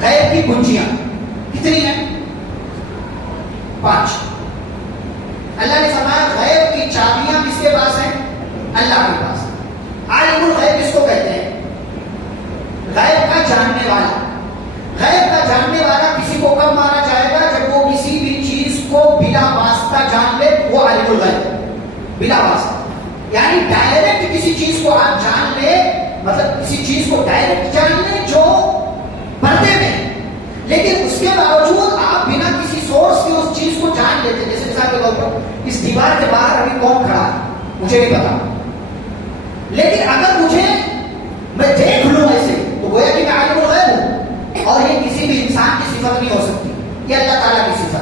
غیب کی کنجیاں کتنی ہیں؟ 5. اللہ نے فرمایا غیب کی چابیاں کس کے پاس ہیں؟ اللہ کے پاس. عالم الغیب کس کو کہتے ہیں؟ غیب کا جاننے والا. غیب کا جاننے والا کسی کو کب مانا جائے گا؟ جب وہ کسی بھی چیز کو بلا واسطہ جان لے, وہ عالم الغیب. بلا واسطہ یعنی ڈائریکٹ کسی چیز کو آپ جان لے, مطلب کسی چیز کو ڈائریکٹ جان لے جو پردے میں, لیکن اس کے باوجود آپ بنا کسی سورس کے اس چیز کو جان لیتے. جیسے مثال کے طور پر اس دیوار کے باہر ابھی کون کھڑا ہے مجھے نہیں پتا, لیکن اگر مجھے میں دیکھ لوں ایسے تو گویا کہ میں عالم الغیب ہوں. اور یہ کسی بھی انسان کی صفت نہیں ہو سکتی, یہ اللہ تعالیٰ کی صفت ہے.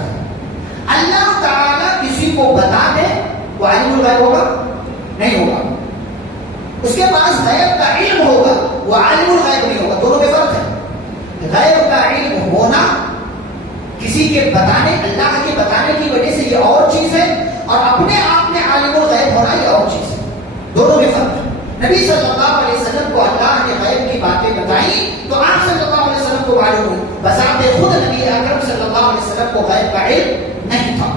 اللہ تعالیٰ کسی کو بتا دے وہ عالم الغیب ہوگا نہیں ہوگا. اس کے پاس غیب کا علم ہوگا, وہ عالم الغیب نہیں ہوگا. دونوں میں فرق ہے. غیب کا علم ہونا کسی کے بتانے, اللہ کے بتانے کی وجہ سے یہ اور چیز ہے, اور اپنے آپ میں عالم الغیب ہونا یہ اور چیز ہے. دونوں میں فرق ہے. نبی صلی اللہ علیہ وسلم کو اللہ نے غیب کی باتیں بتائیں تو آپ صلی اللہ علیہ وسلم کو معلوم ہوئی, بذات خود نبی اکرم صلی اللہ علیہ وسلم کو غیب کا علم نہیں تھا.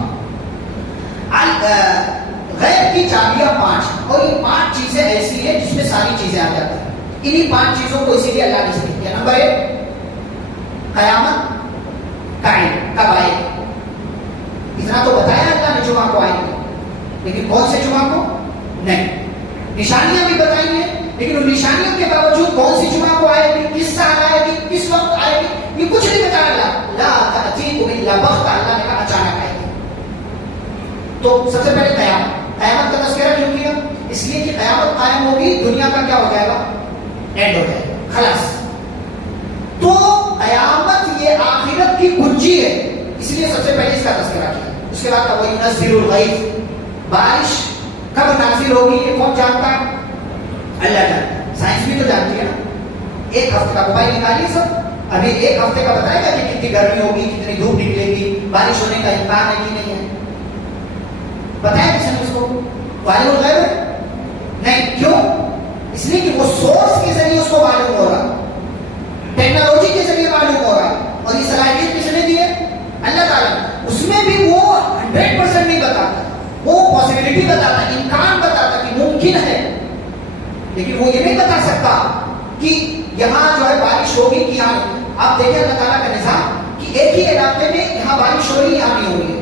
غیب کی چابیاں 5, اور یہ 5 چیزیں ایسی ہیں جس میں ساری چیزیں آ جاتی ہیں. انہی 5 چیزوں کو اسی لیے اللہ نے ذکر کیا. نمبر 1 قیامت کا علم, کب آئے گی. اتنا تو بتایا اللہ نے جمعہ کو آئے گی, لیکن کون سے جمعہ کو نہیں. نشانیاں بھی بتائی ہیں, لیکن ان نشانیوں کے باوجود کون سی جمعہ کو آئے گی, کس سال آئے گی, کس وقت آئے گی, یہ کچھ نہیں بتایا اللہ. لا تأتیکم الا بغتہ, اللہ نے کہا اچانک آئے گی. تو سب سے پہلے قیامت کا تذکرہ کیوں کیا؟ اس لیے کہ قیامت قائم ہوگی, دنیا کا کیا ہو جائے گا, اینڈ ہو جائے گا, خلاص. تو قیامت یہ آخرت کی کنجی ہے, اس لیے سب سے پہلے اس کا تذکرہ کیا. اس کے بعد وہ ينزل الغیث, بارش کب نازل ہوگی یہ کون جانتا ہے؟ اللہ جانتا ہے. سائنس بھی تو جانتی ہے نا. 1 ہفتے کا موبائل نکالیے سب, ابھی 1 ہفتے کا بتائے گا کہ کتنی گرمی ہوگی, کتنی دھوپ نکلے گی, بارش ہونے کا امکان ہے کہ نہیں ہے. بتایا کس نے اس کو؟ عالم الغیب ہے نہیں. کیوں؟ اس لیے کہ وہ سورس کے ذریعے اس کو معلوم ہو رہا, ٹیکنالوجی کے ذریعے معلوم ہو رہا, اور یہ صلاحیت کس نے دی ہے؟ اللہ تعالیٰ. اس میں بھی وہ 100% نہیں بتاتا, وہ پاسبلٹی بتاتا, امکان بتاتا کہ ممکن ہے, لیکن وہ یہ نہیں بتا سکتا کہ یہاں جو ہے بارش ہوگی کہ یہاں. آپ دیکھیں اللہ تعالیٰ کا نظام کہ ایک ہی علاقے میں یہاں بارش ہو رہی ہے یہاں نہیں ہو رہی ہے،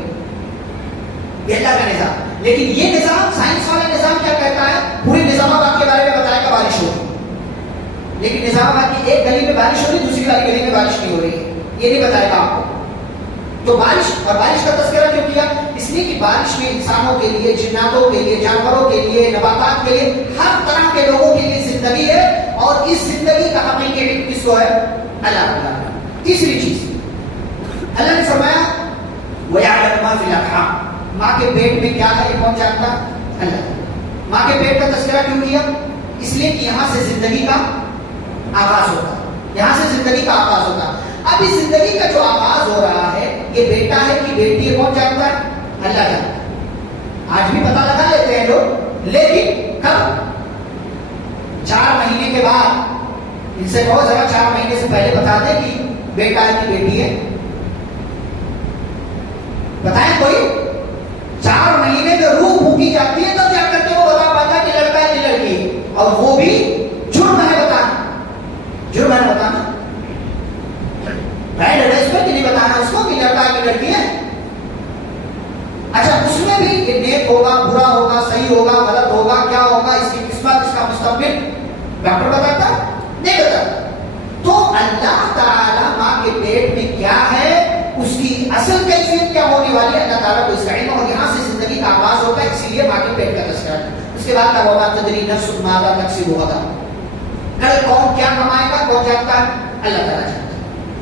یہ اللہ کا نظام. لیکن یہ نظام سائنس والا نظام کیا کہتا ہے؟ پورے نظام آباد کے بارے میں بتائے گا بارش ہو رہی ہے، لیکن نظام آباد کی ایک گلی میں بارش ہو رہی ہے دوسری والی گلی میں بارش نہیں ہو رہی ہے، یہ نہیں بتائے گا آپ کو. تو بارش اور بارش کا تذکرہ کیوں کیا؟ اس لیے کہ بارش میں انسانوں کے لیے، جناتوں کے لیے، جانوروں کے لیے، نباتات کے لیے، ہر طرح کے لوگوں کے لیے زندگی ہے، اور اس زندگی کا حقیقی علم کس کو ہے؟ اللہ تعالیٰ. تیسری چیز اللہ نے فرمایا وَيَعْلَمُ مَا فِي الْأَرْحَامِ، ماں کے پیٹ میں کیا ہے یہ کون جانتا؟ اللہ. ماں کے پیٹ کا تذکرہ کیوں کیا؟ اس لیے کہ یہاں سے زندگی کا آغاز ہوتا، یہاں سے زندگی کا آغاز ہوتا. اب اس زندگی کا جو آغاز ہو رہا ہے یہ بیٹا ہے کہ بیٹی ہے کون جانتا ہے؟ اللہ جانتا ہے. آج بھی پتہ لگا لیتے ہیں لوگ، لیکن کب؟ 4 مہینے کے بعد. ان سے بہت ذرا 4 مہینے سے پہلے بتا دیں کہ بیٹا ہے کہ بیٹی ہے، بتائیں کوئی. 4 مہینے میں روح پھونکی جاتی ہے تب جا کر کے وہ بتا پاتا کہ لڑکا ہے کہ لڑکی ہے، اور وہ بھی جرم ہے بتانا. جرم ہے بتانا، رائٹ ہے اس پر کہ نہیں بتانا اس کو کہ لڑکا ہے کہ لڑکی ہے. اچھا اس میں بھی یہ نیک ہوگا، برا ہوگا، صحیح ہوگا، غلط ہوگا، کیا ہوگا، اس کی قسمت، اس کا مستقبل ڈاکٹر بتاتا نہیں بتاتا. تو اللہ تعالیٰ ماں کے پیٹ میں کیا ہے، اس کی اصل کیفیت کیا ہونے والی ہے، اللہ تعالیٰ کو اس کا علم، اور یہاں سے زندگی کا آغاز ہوتا ہے. اسی لیے ماں کے پیٹ کا تذکرہ. اس کے بعد وما تدری نفس ماذا تکسب غدا، کل کون کیا کمائے گا کون جانتا ہے؟ اللہ تعالیٰ جانتا ہے.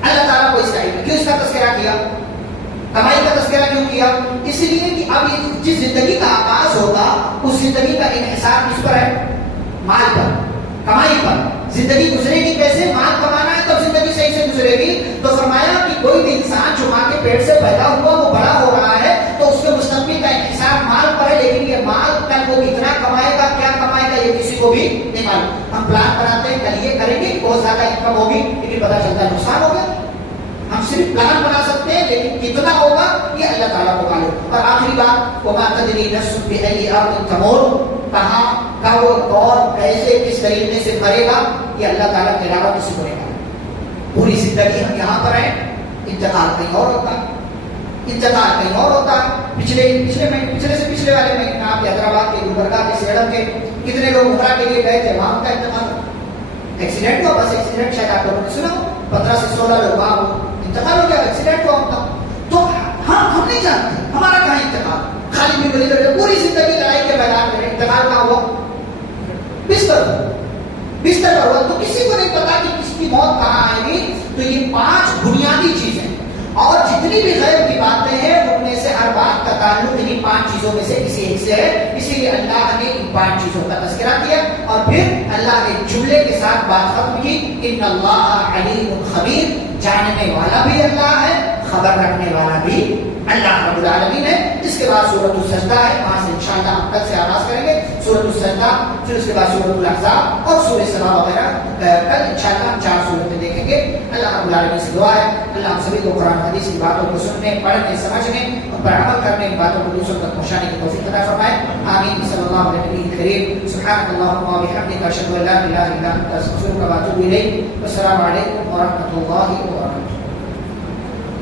اللہ تعالیٰ کو اس کا علم. کیوں اس کا تذکرہ کیا؟ کمائی کا تذکرہ کیوں کیا؟ اس لیے کہ اب جس زندگی کا آغاز ہوگا اس زندگی کا انحصار کس پر ہے؟ مال پر، کمائی پر. زندگی گزرے گی کیسے؟ مال کمانا ہے تب زندگی صحیح سے گزرے گی. تو فرمایا کہ کوئی بھی انسان جو ماں کے پیٹ سے پیدا ہوا وہ بڑا ہو رہا ہے تو اس کے مستقبل کا انحصار مال پر ہے. لیکن یہ مال کل وہ کتنا کمائے گا، کیا کمائے گا، یہ کسی کو بھی نہیں معلوم. ہم پلان بناتے ہیں کل یہ کریں گے، بہت زیادہ انکم ہوگی، لیکن پتا چلتا ہے نقصان ہوگا. ہم صرف پلان بنا سکتے ہیں لیکن کتنا ہوگا یہ اللہ تعالیٰ کو معلوم. اور آخری بات وما تدری نفس بأي أرض تموت، کہاں کب کون کیسے کس طریقے سے مرے گا یہ اللہ تعالیٰ کے علاوہ کسی کو نہیں معلوم. پوری زندگی ہم یہاں پر ہیں، انتقال کہیں اور ہوتا ہے، انتقال کہیں اور ہوتا ہے. پچھلے سے پچھلے والے میں آپ حیدرآباد کے گلبرگہ کے سیڑم کے کتنے لوگ عمرہ کے لیے گئے تھے، وہاں کا انتقال ایکسیڈنٹ ہوا. بس ایکسیڈنٹ شاید آپ لوگوں نے سنا، 15 سے 16 لوگ وہاں انتقال ہو گیا، ایکسیڈنٹ ہوا ان کا. تو ہم نہیں جانتے ہمارا کہاں انتقال. خالد بن ولید پوری زندگی لڑائی کے میدان میں انتقال کہاں ہوا؟ بستر پر ہوا. تو کسی کو نہیں پتا کہ کس کی موت کہاں آئے گی. تو یہ 5 بنیادی چیزیں، اور جتنی بھی غیب کی باتیں ہیں ان میں سے ہر بات کا تعلق انہیں 5 چیزوں میں سے کسی ایک سے ہے. اسی لیے اللہ نے ان 5 چیزوں کا تذکرہ کیا اور پھر اللہ نے جملے کے ساتھ بات ختم کی. ان اللہ علیم خبیر، جاننے والا بھی اللہ ہے، خبر رکھنے والا بھی اللہ رب العالمین ہے. اس کے بعد سورۃ السجدہ ہے، وہاں سے انشاءاللہ ہم کل سے آغاز کریں گے سورۃ السجدہ، پھر اس کے بعد سورۃ الاحزاب اور سورۃ سبا وغیرہ. کل انشاءاللہ ہم 4 سورتیں دیکھیں گے. اللہ رب العالمین سے دعا ہے اللہ ہم سبھی کو قرآن حدیث کی باتوں کو سننے، پڑھنے، سمجھنے اور پر عمل کرنے کی باتوں کو دوسروں تک پہنچانے کی توفیق عطا فرمائے. آمین. صلی اللہ علیہ نبی کریم. سبحانک اللہم و بحمدک، اشہد ان لا الہ الا انت، استغفرک و اتوب الیک. والسلام علیکم ورحمۃ اللہ وبرکاتہ.